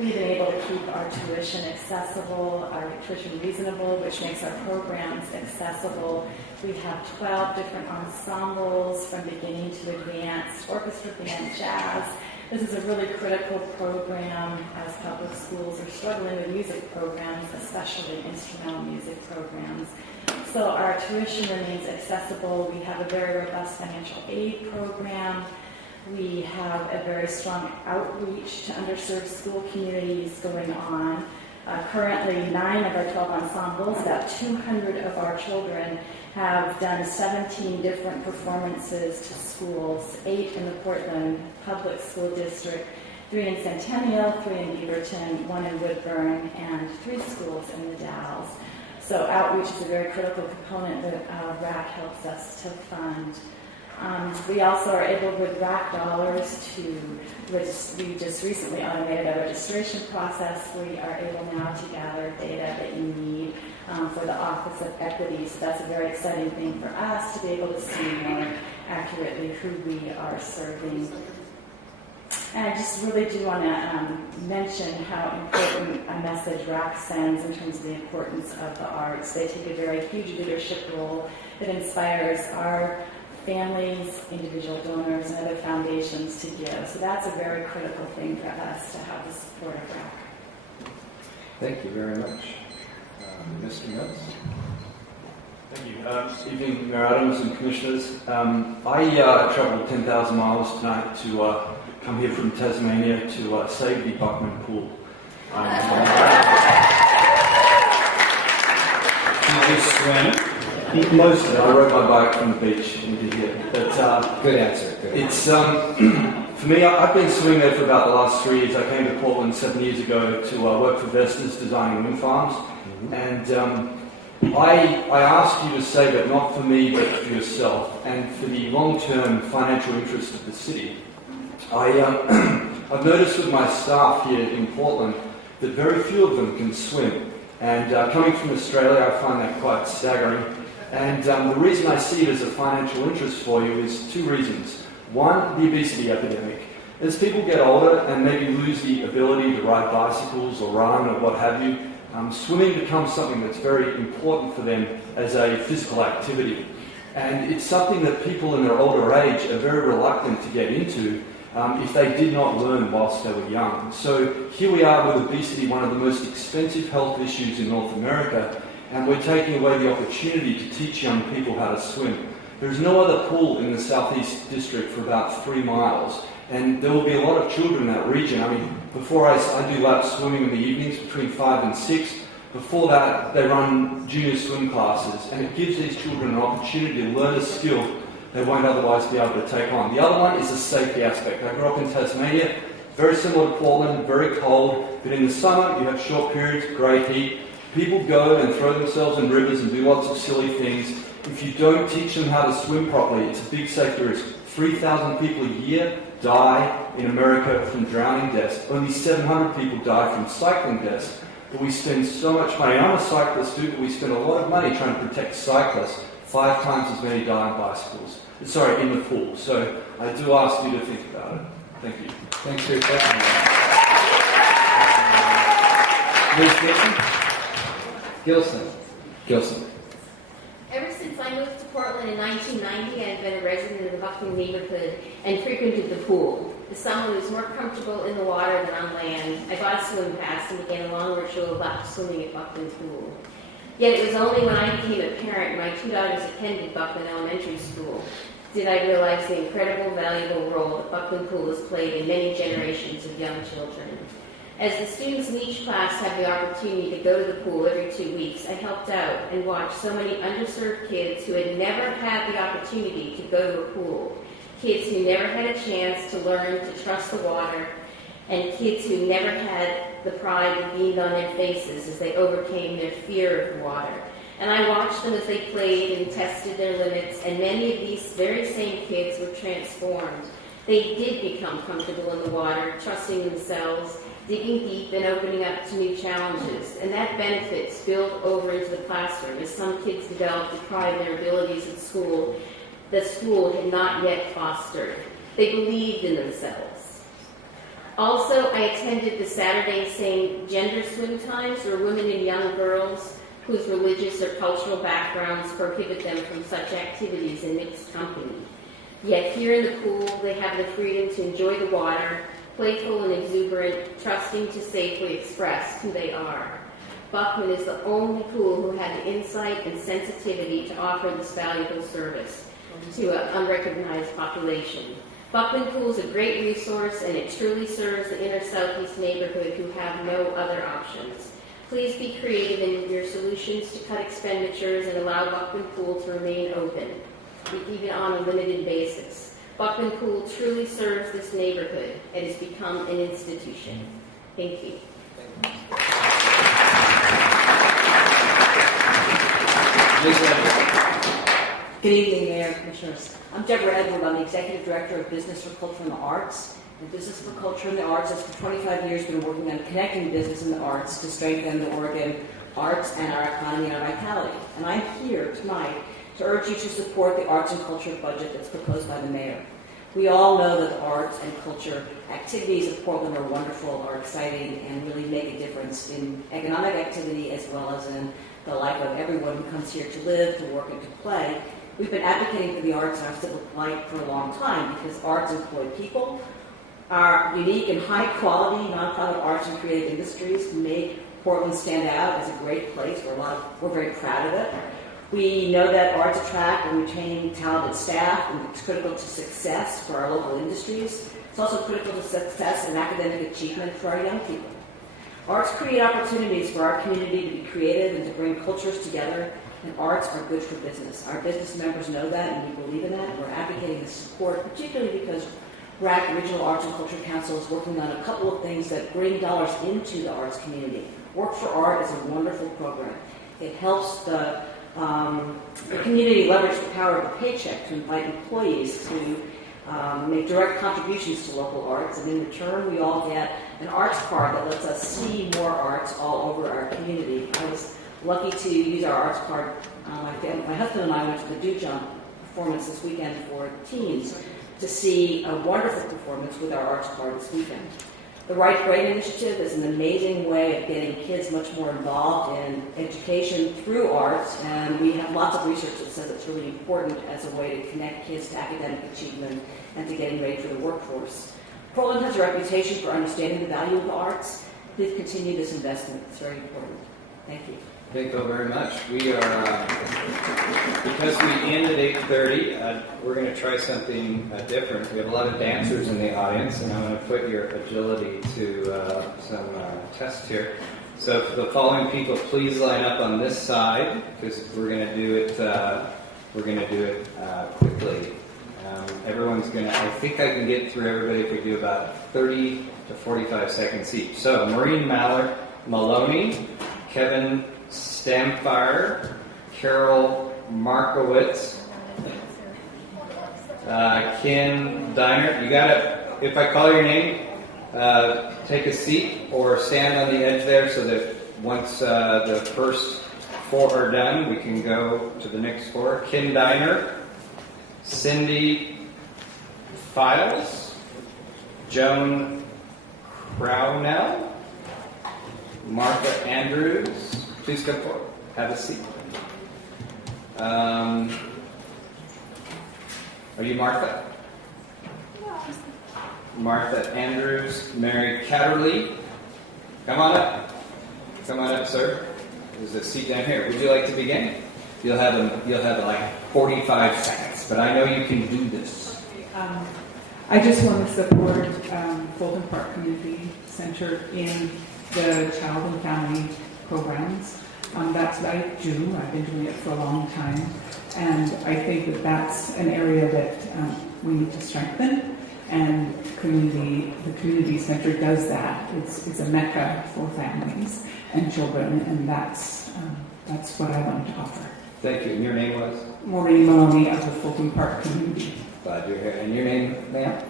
we've been able to keep our tuition accessible, our tuition reasonable, which makes our programs accessible. We have 12 different ensembles from beginning to advanced, orchestra, band, jazz, This is a really critical program as public schools are struggling with music programs, especially instrumental music programs. So our tuition remains accessible. We have a very robust financial aid program. We have a very strong outreach to underserved school communities going on. Currently, 9 of our 12 ensembles, about 200 of our children, have done 17 different performances to schools, 8 in the Portland Public School District, 3 in Centennial, 3 in Beaverton, 1 in Woodburn, and 3 schools in the Dalles. So outreach is a very critical component that RAC helps us to fund. We also are able with RAC dollars we just recently automated our registration process. We are able now to gather data that you need for the Office of Equity. So that's a very exciting thing for us to be able to see more accurately who we are serving. And I just really do want to mention how important a message RAC sends in terms of the importance of the arts. They take a very huge leadership role that inspires our families, individual donors, and other foundations to give. So that's a very critical thing for us to have the support of RAC. Thank you very much. Mr. Mills? Thank you. Evening, Mayor Adams and Commissioners. I travelled 10,000 miles tonight to come here from Tasmania to save the Buckman Pool. Did you swim? Most of it. I rode my bike from the beach into here. But, good answer. Good it's for me. I've been swimming there for about the last 3 years. I came to Portland 7 years ago to work for Vestas designing wind farms, and I asked you to save it not for me but for yourself and for the long-term financial interest of the city. I've noticed with my staff here in Portland that very few of them can swim, and coming from Australia, I find that quite staggering. And the reason I see it as a financial interest for you is 2 reasons. One, the obesity epidemic. As people get older and maybe lose the ability to ride bicycles or run or what have you, swimming becomes something that's very important for them as a physical activity. And it's something that people in their older age are very reluctant to get into if they did not learn whilst they were young. So here we are with obesity, one of the most expensive health issues in North America, and we're taking away the opportunity to teach young people how to swim. There's no other pool in the Southeast District for about 3 miles, and there will be a lot of children in that region. I mean, before I do lap swimming in the evenings between 5 and 6. Before that, they run junior swim classes, and it gives these children an opportunity to learn a skill they won't otherwise be able to take on. The other one is the safety aspect. I grew up in Tasmania, very similar to Portland, very cold, but in the summer you have short periods, great heat. People go and throw themselves in rivers and do lots of silly things. If you don't teach them how to swim properly, it's a big safety risk. 3,000 people a year die in America from drowning deaths. Only 700 people die from cycling deaths. But we spend so much money. I'm a cyclist too, but we spend a lot of money trying to protect cyclists. 5 times as many die on bicycles. Sorry, in the pool. So I do ask you to think about it. Thank you. Thanks for your question. Ms. Gilson. Ever since I moved to Portland in 1990, I've been a resident of the Buckman neighborhood and frequented the pool. As someone who's more comfortable in the water than on land, I bought a swim pass and began a long ritual about swimming at Buckman Pool. Yet it was only when I became a parent and my 2 daughters attended Buckman Elementary School did I realize the incredible, valuable role that Buckman Pool has played in many generations of young children. As the students in each class have the opportunity to go to the pool every 2 weeks, I helped out and watched so many underserved kids who had never had the opportunity to go to a pool, kids who never had a chance to learn to trust the water, and kids who never had the pride that beamed on their faces as they overcame their fear of the water. And I watched them as they played and tested their limits, and many of these very same kids were transformed. They did become comfortable in the water, trusting themselves, digging deep and opening up to new challenges. And that benefit spilled over into the classroom as some kids developed the pride in their abilities at school that school had not yet fostered. They believed in themselves. Also, I attended the Saturday same gender swim times where women and young girls whose religious or cultural backgrounds prohibit them from such activities in mixed company. Yet here in the pool, they have the freedom to enjoy the water, playful and exuberant, trusting to safely express who they are. Buckman is the only pool who had the insight and sensitivity to offer this valuable service to an unrecognized population. Buckman Pool is a great resource, and it truly serves the inner Southeast neighborhood who have no other options. Please be creative in your solutions to cut expenditures and allow Buckman Pool to remain open, even on a limited basis. Buckman Pool truly serves this neighborhood. It has become an institution. Thank you. Good evening, Mayor, Commissioners. I'm Deborah Edward. I'm the Executive Director of Business for Culture and the Arts. And Business for Culture and the Arts has for 25 years been working on connecting business and the arts to strengthen the Oregon arts and our economy and our vitality. And I'm here tonight to urge you to support the arts and culture budget that's proposed by the Mayor. We all know that the arts and culture activities of Portland are wonderful, are exciting, and really make a difference in economic activity as well as in the life of everyone who comes here to live, to work, and to play. We've been advocating for the arts in our civil life for a long time because arts employ people. Our unique and high-quality nonprofit arts and creative industries make Portland stand out as a great place. We're very proud of it. We know that arts attract and retain talented staff, and it's critical to success for our local industries. It's also critical to success and academic achievement for our young people. Arts create opportunities for our community to be creative and to bring cultures together, and arts are good for business. Our business members know that, and we believe in that, and we're advocating this support, particularly because RAC, Regional Arts and Culture Council, is working on a couple of things that bring dollars into the arts community. Work for Art is a wonderful program. It helps the community leverage the power of a paycheck to invite employees to make direct contributions to local arts, and in return we all get an arts card that lets us see more arts all over our community. I was lucky to use our arts card. My husband and I went to the Do Jump performance this weekend for teens to see a wonderful performance with our arts card this weekend. The Right Brain Initiative is an amazing way of getting kids much more involved in education through arts, and we have lots of research that says it's really important as a way to connect kids to academic achievement and to getting ready for the workforce. Portland has a reputation for understanding the value of the arts. Please continue this investment. It's very important. Thank you. Thank you very much. We are, because we end at 8:30, we're going to try something different. We have a lot of dancers in the audience, and I'm going to put your agility to some test here. So for the following people, please line up on this side, because we're going to do it quickly. Everyone's going to, I think I can get through everybody if we do about 30 to 45 seconds each. So Maureen Maloney, Kevin Stamfire, Carol Markowitz, Ken Diner. You gotta, if I call your name, take a seat or stand on the edge there so that once the first four are done, we can go to the next four. Ken Diner, Cindy Files, Joan Crownell, Martha Andrews. Please come forward. Have a seat. Are you Martha? Martha Andrews, Mary Catterley. Come on up. Come on up, sir. There's a seat down here. Would you like to begin? You'll have like 45 seconds, but I know you can do this. I just want to support Fulton Park Community Center in the child and family programs. That's what I do. I've been doing it for a long time. And I think that that's an area that we need to strengthen. And the community center does that. It's a mecca for families and children, and that's what I wanted to offer. Thank you. And your name was? Maureen Maloney of the Fulton Park Community. Glad you're here. And your name, ma'am?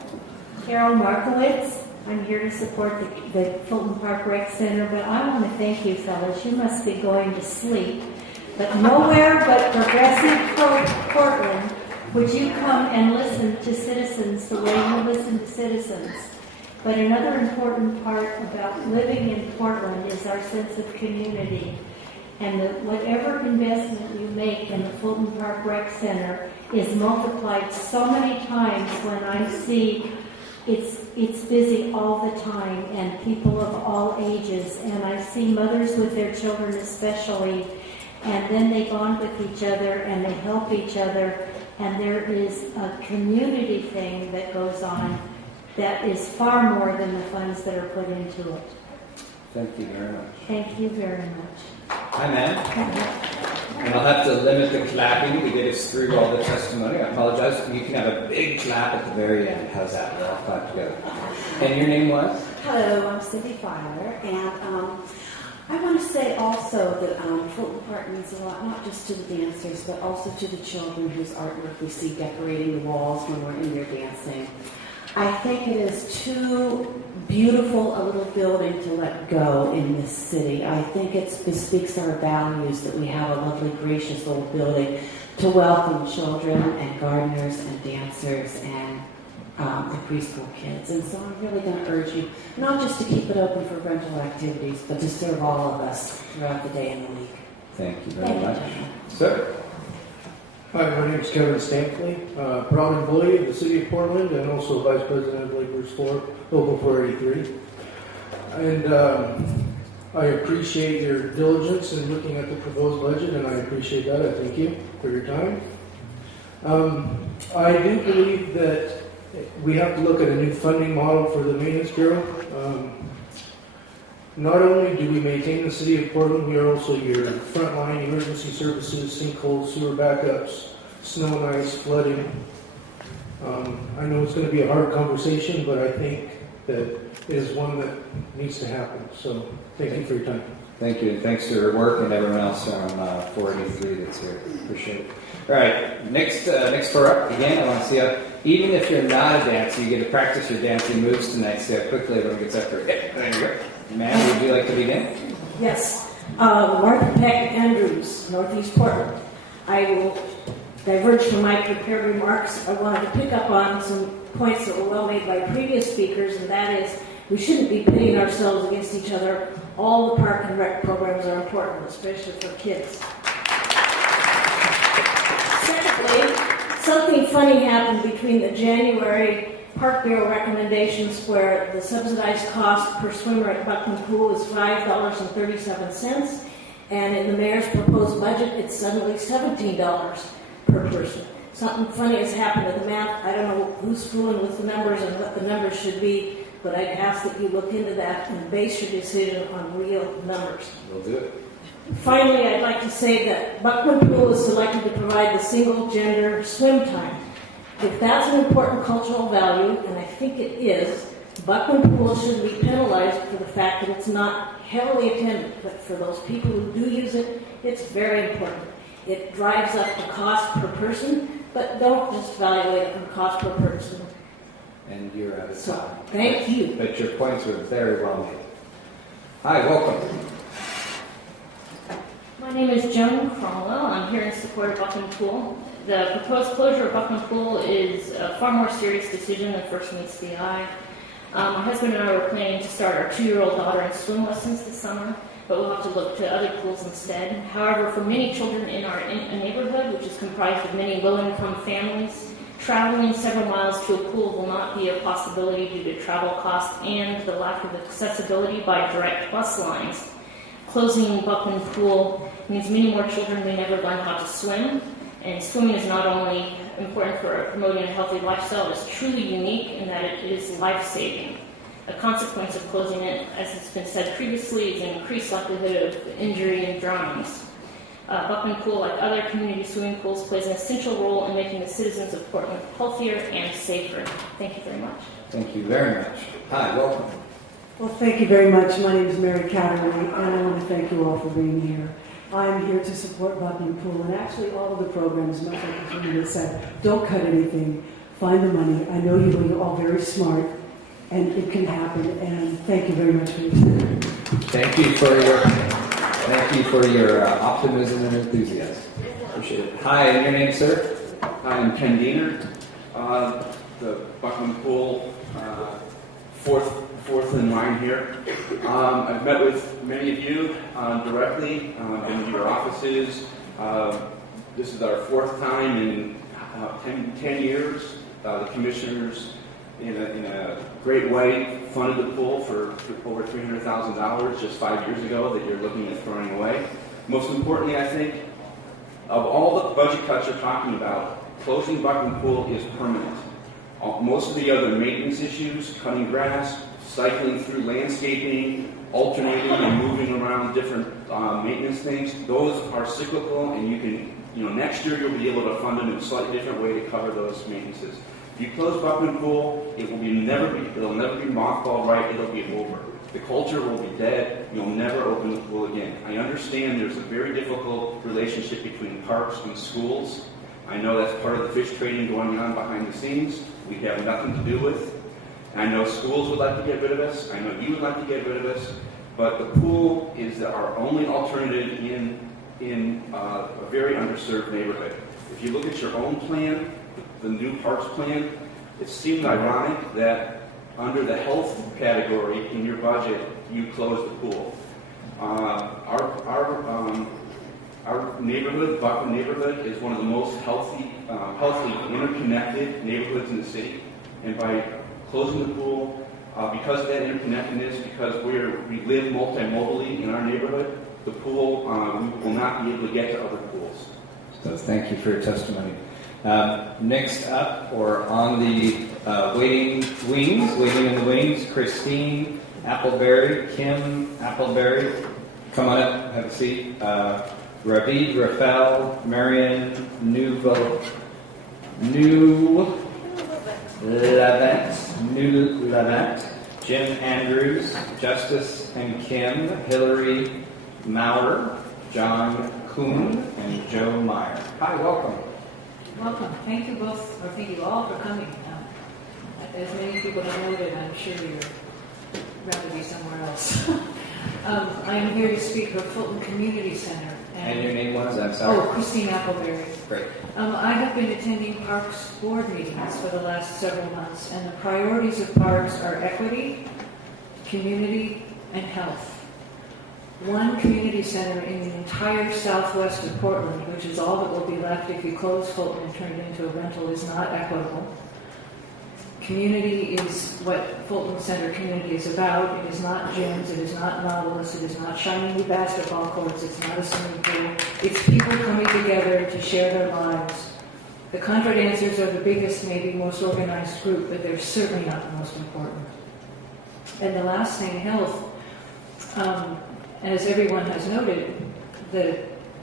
Carol Markowitz. I'm here to support the Fulton Park Rec Center, but I want to thank you fellas. You must be going to sleep. But nowhere but Progressive Portland would you come and listen to citizens the way you listen to citizens. But another important part about living in Portland is our sense of community. And whatever investment you make in the Fulton Park Rec Center is multiplied so many times when I see it's busy all the time, and people of all ages, and I see mothers with their children especially, and then they bond with each other and they help each other, and there is a community thing that goes on that is far more than the funds that are put into it. Thank you very much. Thank you very much. Hi, ma'am. And I'll have to limit the clapping to get us through all the testimony. I apologize. You can have a big clap at the very end. How's that? We'll all clap together. And your name was? Hello, I'm Cindy Fowler, and I want to say also that Fulton Park means a lot, not just to the dancers, but also to the children whose artwork we see decorating the walls when we're in there dancing. I think it is too beautiful a little building to let go in this city. I think it bespeaks our values that we have a lovely, gracious little building to welcome children and gardeners and dancers and the preschool kids. And so I'm really going to urge you not just to keep it open for rental activities, but to serve all of us throughout the day and the week. Thank you very much. Sir? Hi, my name is Kevin Stampley, proud employee of the City of Portland and also Vice President of Laborers for Local 483. And I appreciate your diligence in looking at the proposed budget, and I appreciate that. I thank you for your time. I do believe that we have to look at a new funding model for the Maintenance Bureau. Not only do we maintain the City of Portland, we are also your frontline emergency services, sinkholes, sewer backups, snow and ice, flooding. I know it's going to be a hard conversation, but I think that it is one that needs to happen. So thank you for your time. Thank you, and thanks for your work and everyone else on 483 that's here. Appreciate it. All right, next floor up. Again, I want to see how, even if you're not a dancer, you get to practice your dancing moves tonight. See how quickly everyone gets up for it. Yep, there you go. Ma'am, would you like to begin? Yes. Martha Peck Andrews, Northeast Portland. I will diverge from my prepared remarks. I wanted to pick up on some points that were well made by previous speakers, and that is we shouldn't be pitting ourselves against each other. All the park and rec programs are important, especially for kids. Secondly, something funny happened between the January Park Bureau recommendations where the subsidized cost per swimmer at Buckman Pool is $5.37, and in the mayor's proposed budget, it's suddenly $17 per person. Something funny has happened to the math. I don't know who's fooling with the numbers and what the numbers should be, but I'd ask that you look into that and base your decision on real numbers. We'll do it. Finally, I'd like to say that Buckman Pool is selected to provide the single-gender swim time. If that's an important cultural value, and I think it is, Buckman Pool should be penalized for the fact that it's not heavily attended. But for those people who do use it, it's very important. It drives up the cost per person, but don't just evaluate it on cost per person. And you're out of time. Thank you. But your points were very well made. Hi, welcome. My name is Joan Cromwell. I'm here in support of Buckman Pool. The proposed closure of Buckman Pool is a far more serious decision than first meets the eye. My husband and I were planning to start our 2-year-old daughter in swim lessons this summer, but we'll have to look to other pools instead. However, for many children in our neighborhood, which is comprised of many low-income families, traveling several miles to a pool will not be a possibility due to travel costs and the lack of accessibility by direct bus lines. Closing Buckman Pool means many more children may never learn how to swim, and swimming is not only important for promoting a healthy lifestyle, it's truly unique in that it is life-saving. A consequence of closing it, as has been said previously, is an increased likelihood of injury and drownings. Buckman Pool, like other community swimming pools, plays an essential role in making the citizens of Portland healthier and safer. Thank you very much. Thank you very much. Hi, welcome. Well, thank you very much. My name is Mary Catterley, and I want to thank you all for being here. I'm here to support Buckman Pool, and actually all of the programs, much like the community said, don't cut anything, find the money. I know you're all very smart, and it can happen, and thank you very much for your time. Thank you for your optimism and enthusiasm. Appreciate it. Hi, and your name, sir? I'm Ken Diener, the Buckman Pool fourth in line here. I've met with many of you directly in your offices. This is our 4th time in 10 years. The commissioners in a great way, funded the pool for over $300,000 just 5 years ago that you're looking at throwing away. Most importantly, I think, of all the budget cuts you're talking about, closing Buckland Pool is permanent. Most of the other maintenance issues, cutting grass, cycling through landscaping, alternating and moving around different maintenance things, those are cyclical, and you can, next year you'll be able to fund them in a slightly different way to cover those maintenances. If you close Buckland Pool, it'll never be mothballed right, it'll be over. The culture will be dead, you'll never open the pool again. I understand there's a very difficult relationship between parks and schools. I know that's part of the fish trading going on behind the scenes, we have nothing to do with. I know schools would like to get rid of us, I know you would like to get rid of us, but the pool is our only alternative in a very underserved neighborhood. If you look at your own plan, the new parks plan, it seemed ironic that under the health category in your budget, you closed the pool. Our neighborhood, Buckland neighborhood, is one of the most healthy, interconnected neighborhoods in the city. And by closing the pool, because of that interconnectedness, because we live multimodally in our neighborhood, the pool, we will not be able to get to other pools. So thank you for your testimony. Next up, or on the waiting in the wings, Christine Appleberry, Kim Appleberry. Come on up, have a seat. Ravid Rafael, Marion New Levant, Jim Andrews, Justice and Kim, Hillary Maurer, John Kuhn, and Joe Meyer. Hi, welcome. Welcome. Thank you both, or thank you all for coming. As many people have noted, I'm sure you'd rather be somewhere else. I am here to speak for Fulton Community Center. And your name was? I'm sorry. Oh, Christine Appleberry. Great. I have been attending Parks Board meetings for the last several months, and the priorities of Parks are equity, community, and health. One community center in the entire southwest of Portland, which is all that will be left if you close Fulton and turn it into a rental, is not equitable. Community is what Fulton Center community is about. It is not gyms, it is not novelists, it is not shiny new basketball courts, it's not a swimming pool. It's people coming together to share their lives. The Contra Dancers are the biggest, maybe most organized group, but they're certainly not the most important. And the last thing, health. As everyone has noted, the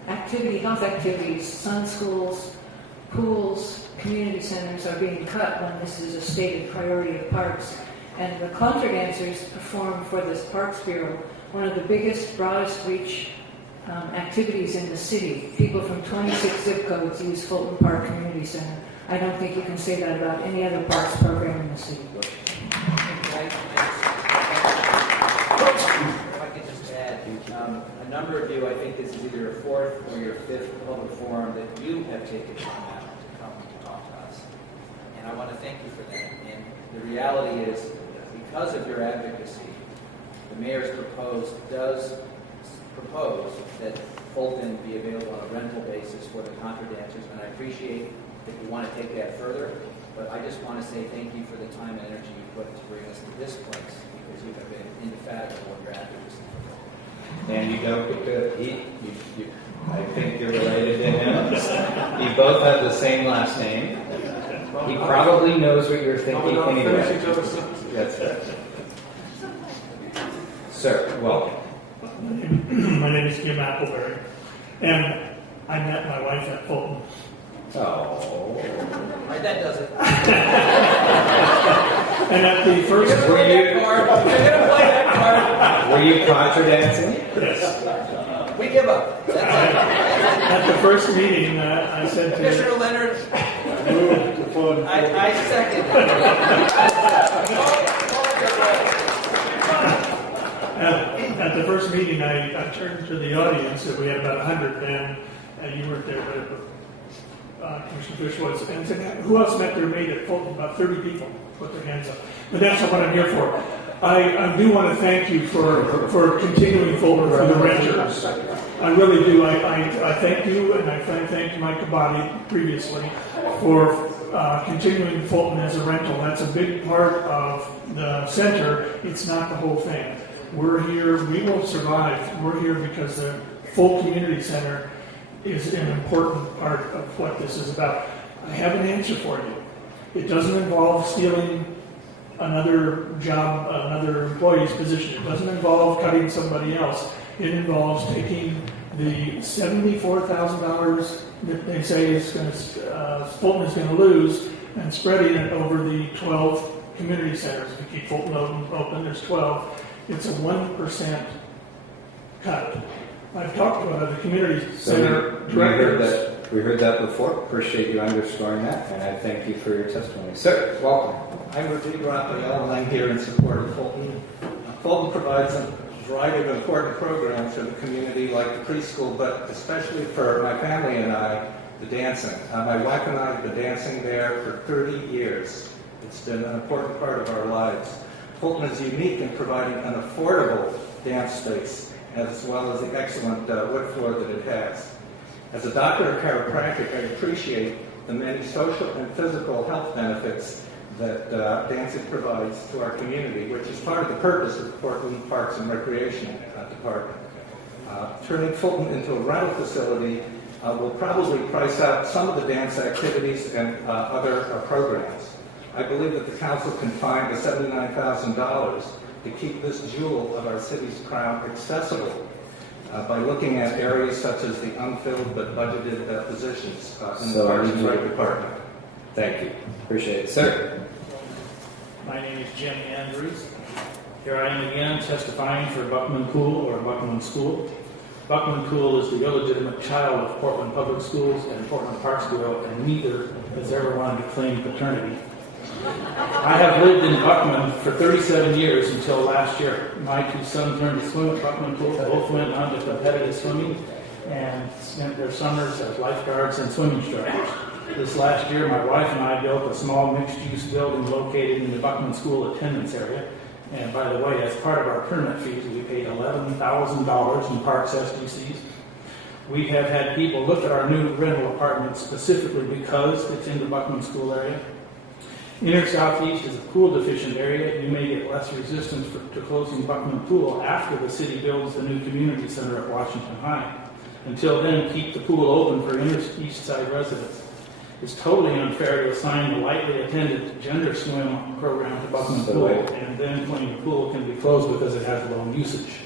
health activities, sun schools, pools, community centers are being cut when this is a stated priority of parks. And the Contra Dancers perform for this Parks Bureau one of the biggest, broadest reach activities in the city. People from 26 zip codes use Fulton Park Community Center. I don't think you can say that about any other parks program in the city. A number of you, I think this is either your fourth or your fifth public forum that you have taken time out to come and talk to us. And I want to thank you for that. And the reality is, because of your advocacy, the mayor's does propose that Fulton be available on a rental basis for the Contra Dancers, and I appreciate that you want to take that further, but I just want to say thank you for the time and energy you put to bring us to this place, because you have been indefatigable in your advocacy. And you don't get to eat. I think you're related to him. You both have the same last name. He probably knows what you're thinking anyway. That's it. Sir, welcome. My name is Jim Appleberry, and I met my wife at Fulton. Oh. Right, that does it. And at the first... Were you contra dancing? Yes. We give up. At the first meeting, I said to Commissioner Leonard, I second. At the first meeting, I turned to the audience, and we had about 100 men, and you weren't there, but Commissioner Fish was, and said, who else met their mate at Fulton? About 30 people put their hands up. But that's not what I'm here for. I do want to thank you for continuing Fulton for the renters. I really do. I thank you, and I thank Mike Kabati previously for continuing Fulton as a rental. That's a big part of the center. It's not the whole thing. We're here, we will survive. We're here because the full community center is an important part of what this is about. I have an answer for you. It doesn't involve stealing another job, another employee's position. It doesn't involve cutting somebody else. It involves taking the $74,000 that they say is going to, Fulton is going to lose and spreading it over the 12 community centers. If you keep Fulton open, there's 12. It's a 1% cut. I've talked to other community center directors. We heard that before. Appreciate you underscoring that, and I thank you for your testimony. Sir, welcome. I'm Rodrigo Raphael, and I'm here in support of Fulton. Fulton provides a variety of important programs for the community, like the preschool, but especially for my family and I, the dancing. My wife and I have been dancing there for 30 years. It's been an important part of our lives. Fulton is unique in providing an affordable dance space, as well as the excellent wood floor that it has. As a doctor of chiropractic, I appreciate the many social and physical health benefits that dancing provides to our community, which is part of the purpose of the Portland Parks and Recreation Department. Turning Fulton into a rental facility will probably price out some of the dance activities and other programs. I believe that the council can find the $79,000 to keep this jewel of our city's crown accessible by looking at areas such as the unfilled but budgeted positions in the Parks and Rec Department. Thank you. Appreciate it. Sir. My name is Jim Andrews. Here I am again testifying for Buckman Pool or Buckman School. Buckman Pool is the illegitimate child of Portland Public Schools and Portland Parks Bureau, and neither has ever wanted to claim paternity. I have lived in Buckman for 37 years until last year. My two sons learned to swim at Buckman Pool. Both went on to competitive swimming and spent their summers as lifeguards and swimming instructors. This last year, my wife and I built a small mixed-use building located in the Buckman School attendance area. And by the way, as part of our permit fees, we paid $11,000 in parks SDCs. We have had people look at our new rental apartment specifically because it's in the Buckman School area. Inner Southeast is a pool-deficient area. You may get less resistance to closing Buckman Pool after the city builds the new community center at Washington High. Until then, keep the pool open for Inner East Side residents. It's totally unfair to assign the lightly attended gender swim program to Buckman Pool and then claim the pool can be closed because it has low usage.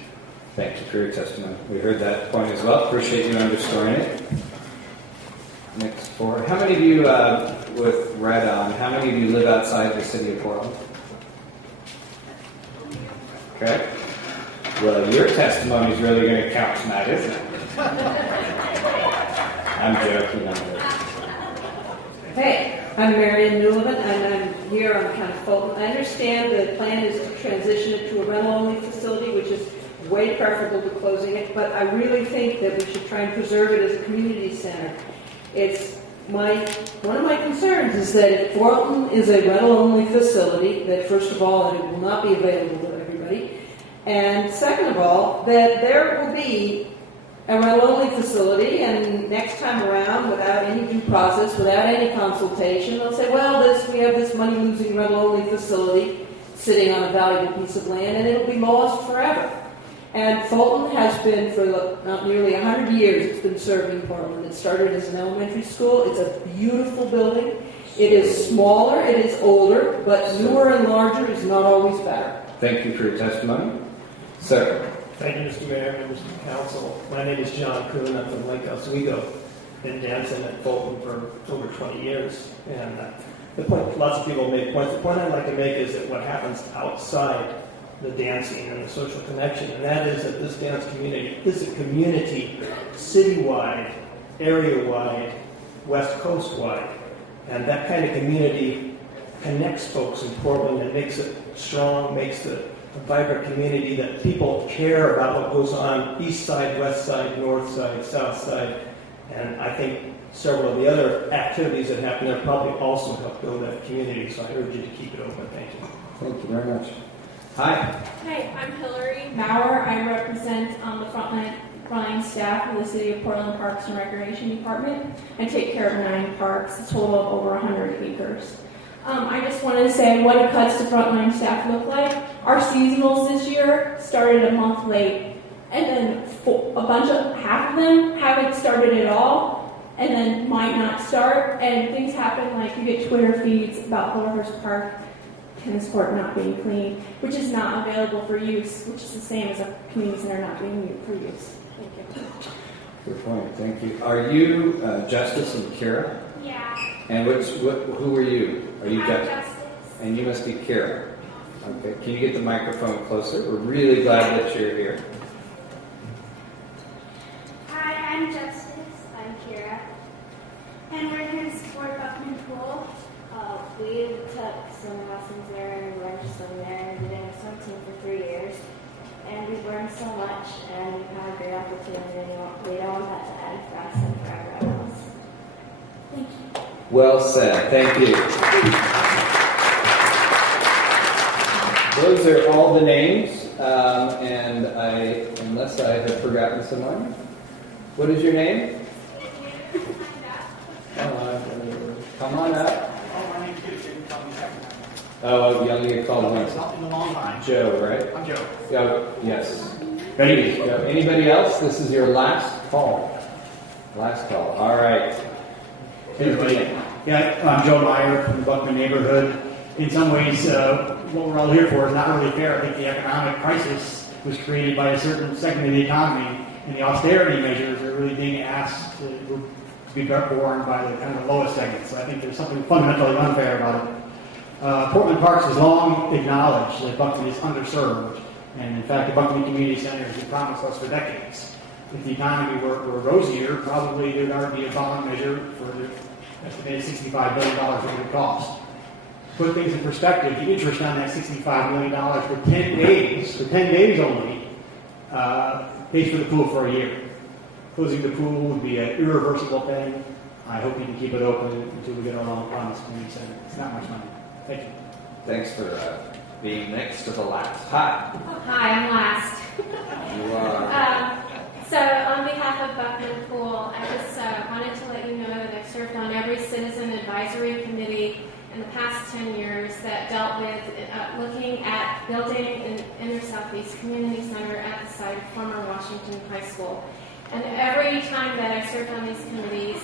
Thank you for your testimony. We heard that point as well. Appreciate you underscoring it. Next four. How many of you, with red on, how many of you live outside the city of Portland? Okay. Well, your testimony is really going to count tonight, isn't it? I'm joking. Hey, I'm Marion Newman, and I'm here on account of Fulton. I understand the plan is to transition it to a rental-only facility, which is way preferable to closing it, but I really think that we should try and preserve it as a community center. One of my concerns is that if Fulton is a rental-only facility, that first of all, it will not be available to everybody, and second of all, that there will be a rental-only facility, and next time around, without any due process, without any consultation, they'll say, well, we have this money-losing rental-only facility sitting on a valuable piece of land, and it'll be lost forever. And Fulton has been, for nearly 100 years, it's been serving Portland. It started as an elementary school. It's a beautiful building. It is smaller, it is older, but newer and larger is not always better. Thank you for your testimony. Sir. Thank you, Mr. Mayor, members of the council. My name is John Kuhn. I'm from Lake Oswego. Been dancing at Fulton for over 20 years. And the point, lots of people make points. The point I'd like to make is that what happens outside the dancing and the social connection, and that is that this dance community is a community citywide, area-wide, West Coast-wide. And that kind of community connects folks in Portland and makes it strong, makes it a vibrant community that people care about what goes on east side, west side, north side, south side. And I think several of the other activities that happen there probably also help build that community. So I urge you to keep it open. Thank you. Thank you very much. Hi. Hi, I'm Hillary Maurer. I represent the Frontline frontline staff of the City of Portland Parks and Recreation Department. I take care of 9 parks, a total of over 100 acres. I just wanted to say what a cuts to frontline staff look like. Our seasonals this year started a month late, and then half of them haven't started at all, and then might not start, and things happen like you get Twitter feeds about Gorhurst Park tennis court not being clean, which is not available for use, which is the same as a community center not being used for use. Thank you. Good point. Thank you. Are you Justice and Kira? Yeah. And who are you? Are you I'm Justice. And you must be Kira. Okay. Can you get the microphone closer? We're really glad that you're here. Hi, I'm Justice. I'm Kira. And we're here to support Buckman Pool. We took swimming lessons there and we learned to swim there and been in a swim team for 3 years. And we've learned so much and we've had a great opportunity. We don't want that to end for us and for everyone else. Thank you. Well said. Thank you. Those are all the names, and unless I have forgotten someone, what is your name? Come on up. Oh, you only get called once. Joe, right? I'm Joe. Oh, yes. Ready? Go. Anybody else? This is your last call. Last call. All right. Hey, everybody. Yeah, I'm Joe Meyer from the Buckman neighborhood. In some ways, what we're all here for is not really fair. I think the economic crisis was created by a certain segment of the economy, and the austerity measures are really being asked to be borne by the kind of the lowest segment. So I think there's something fundamentally unfair about it. Portland Parks has long acknowledged that Buckman is underserved, and in fact, the Buckman Community Center has been promised us for decades. If the economy were rosier, probably there would already be a bond measure for the estimated $65 billion it would cost. To put things in perspective, the interest on that $65 million for 10 days only, pays for the pool for a year. Closing the pool would be an irreversible thing. I hope you can keep it open until we get our long promise community center. It's not much money. Thank you. Thanks for being next to the last. Hi. Hi, I'm last. You are. So on behalf of Buckman Pool, I just wanted to let you know that I've served on every citizen advisory committee in the past 10 years that dealt with looking at building an inner southeast community center at the site of former Washington High School. And every time that I served on these committees,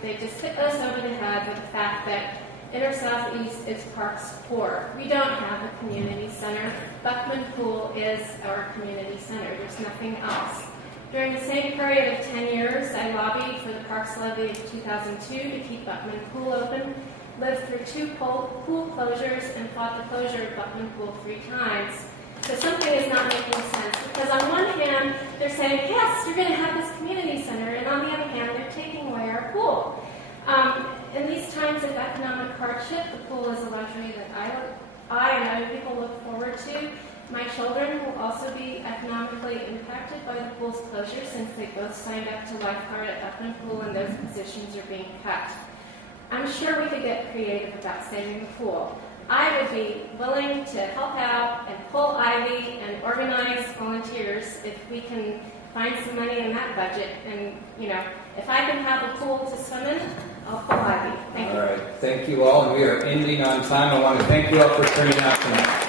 they just hit us over the head with the fact that Inner Southeast is Parks core. We don't have a community center. Buckman Pool is our community center. There's nothing else. During the same period of 10 years, I lobbied for the Parks Levy of 2002 to keep Buckman Pool open, lived through 2 pool closures, and fought the closure of Buckman Pool 3 times. So something is not making sense, because on one hand, they're saying, yes, you're going to have this community center, and on the other hand, they're taking away our pool. In these times of economic hardship, the pool is a luxury that I and other people look forward to. My children will also be economically impacted by the pool's closure since they both signed up to lifeguard at Buckman Pool and those positions are being cut. I'm sure we could get creative about saving the pool. I would be willing to help out and pull ivy and organize volunteers if we can find some money in that budget. And, if I can have a pool to swim in, I'll pull ivy. Thank you. All right. Thank you all. And we are ending on time. I want to thank you all for turning out tonight.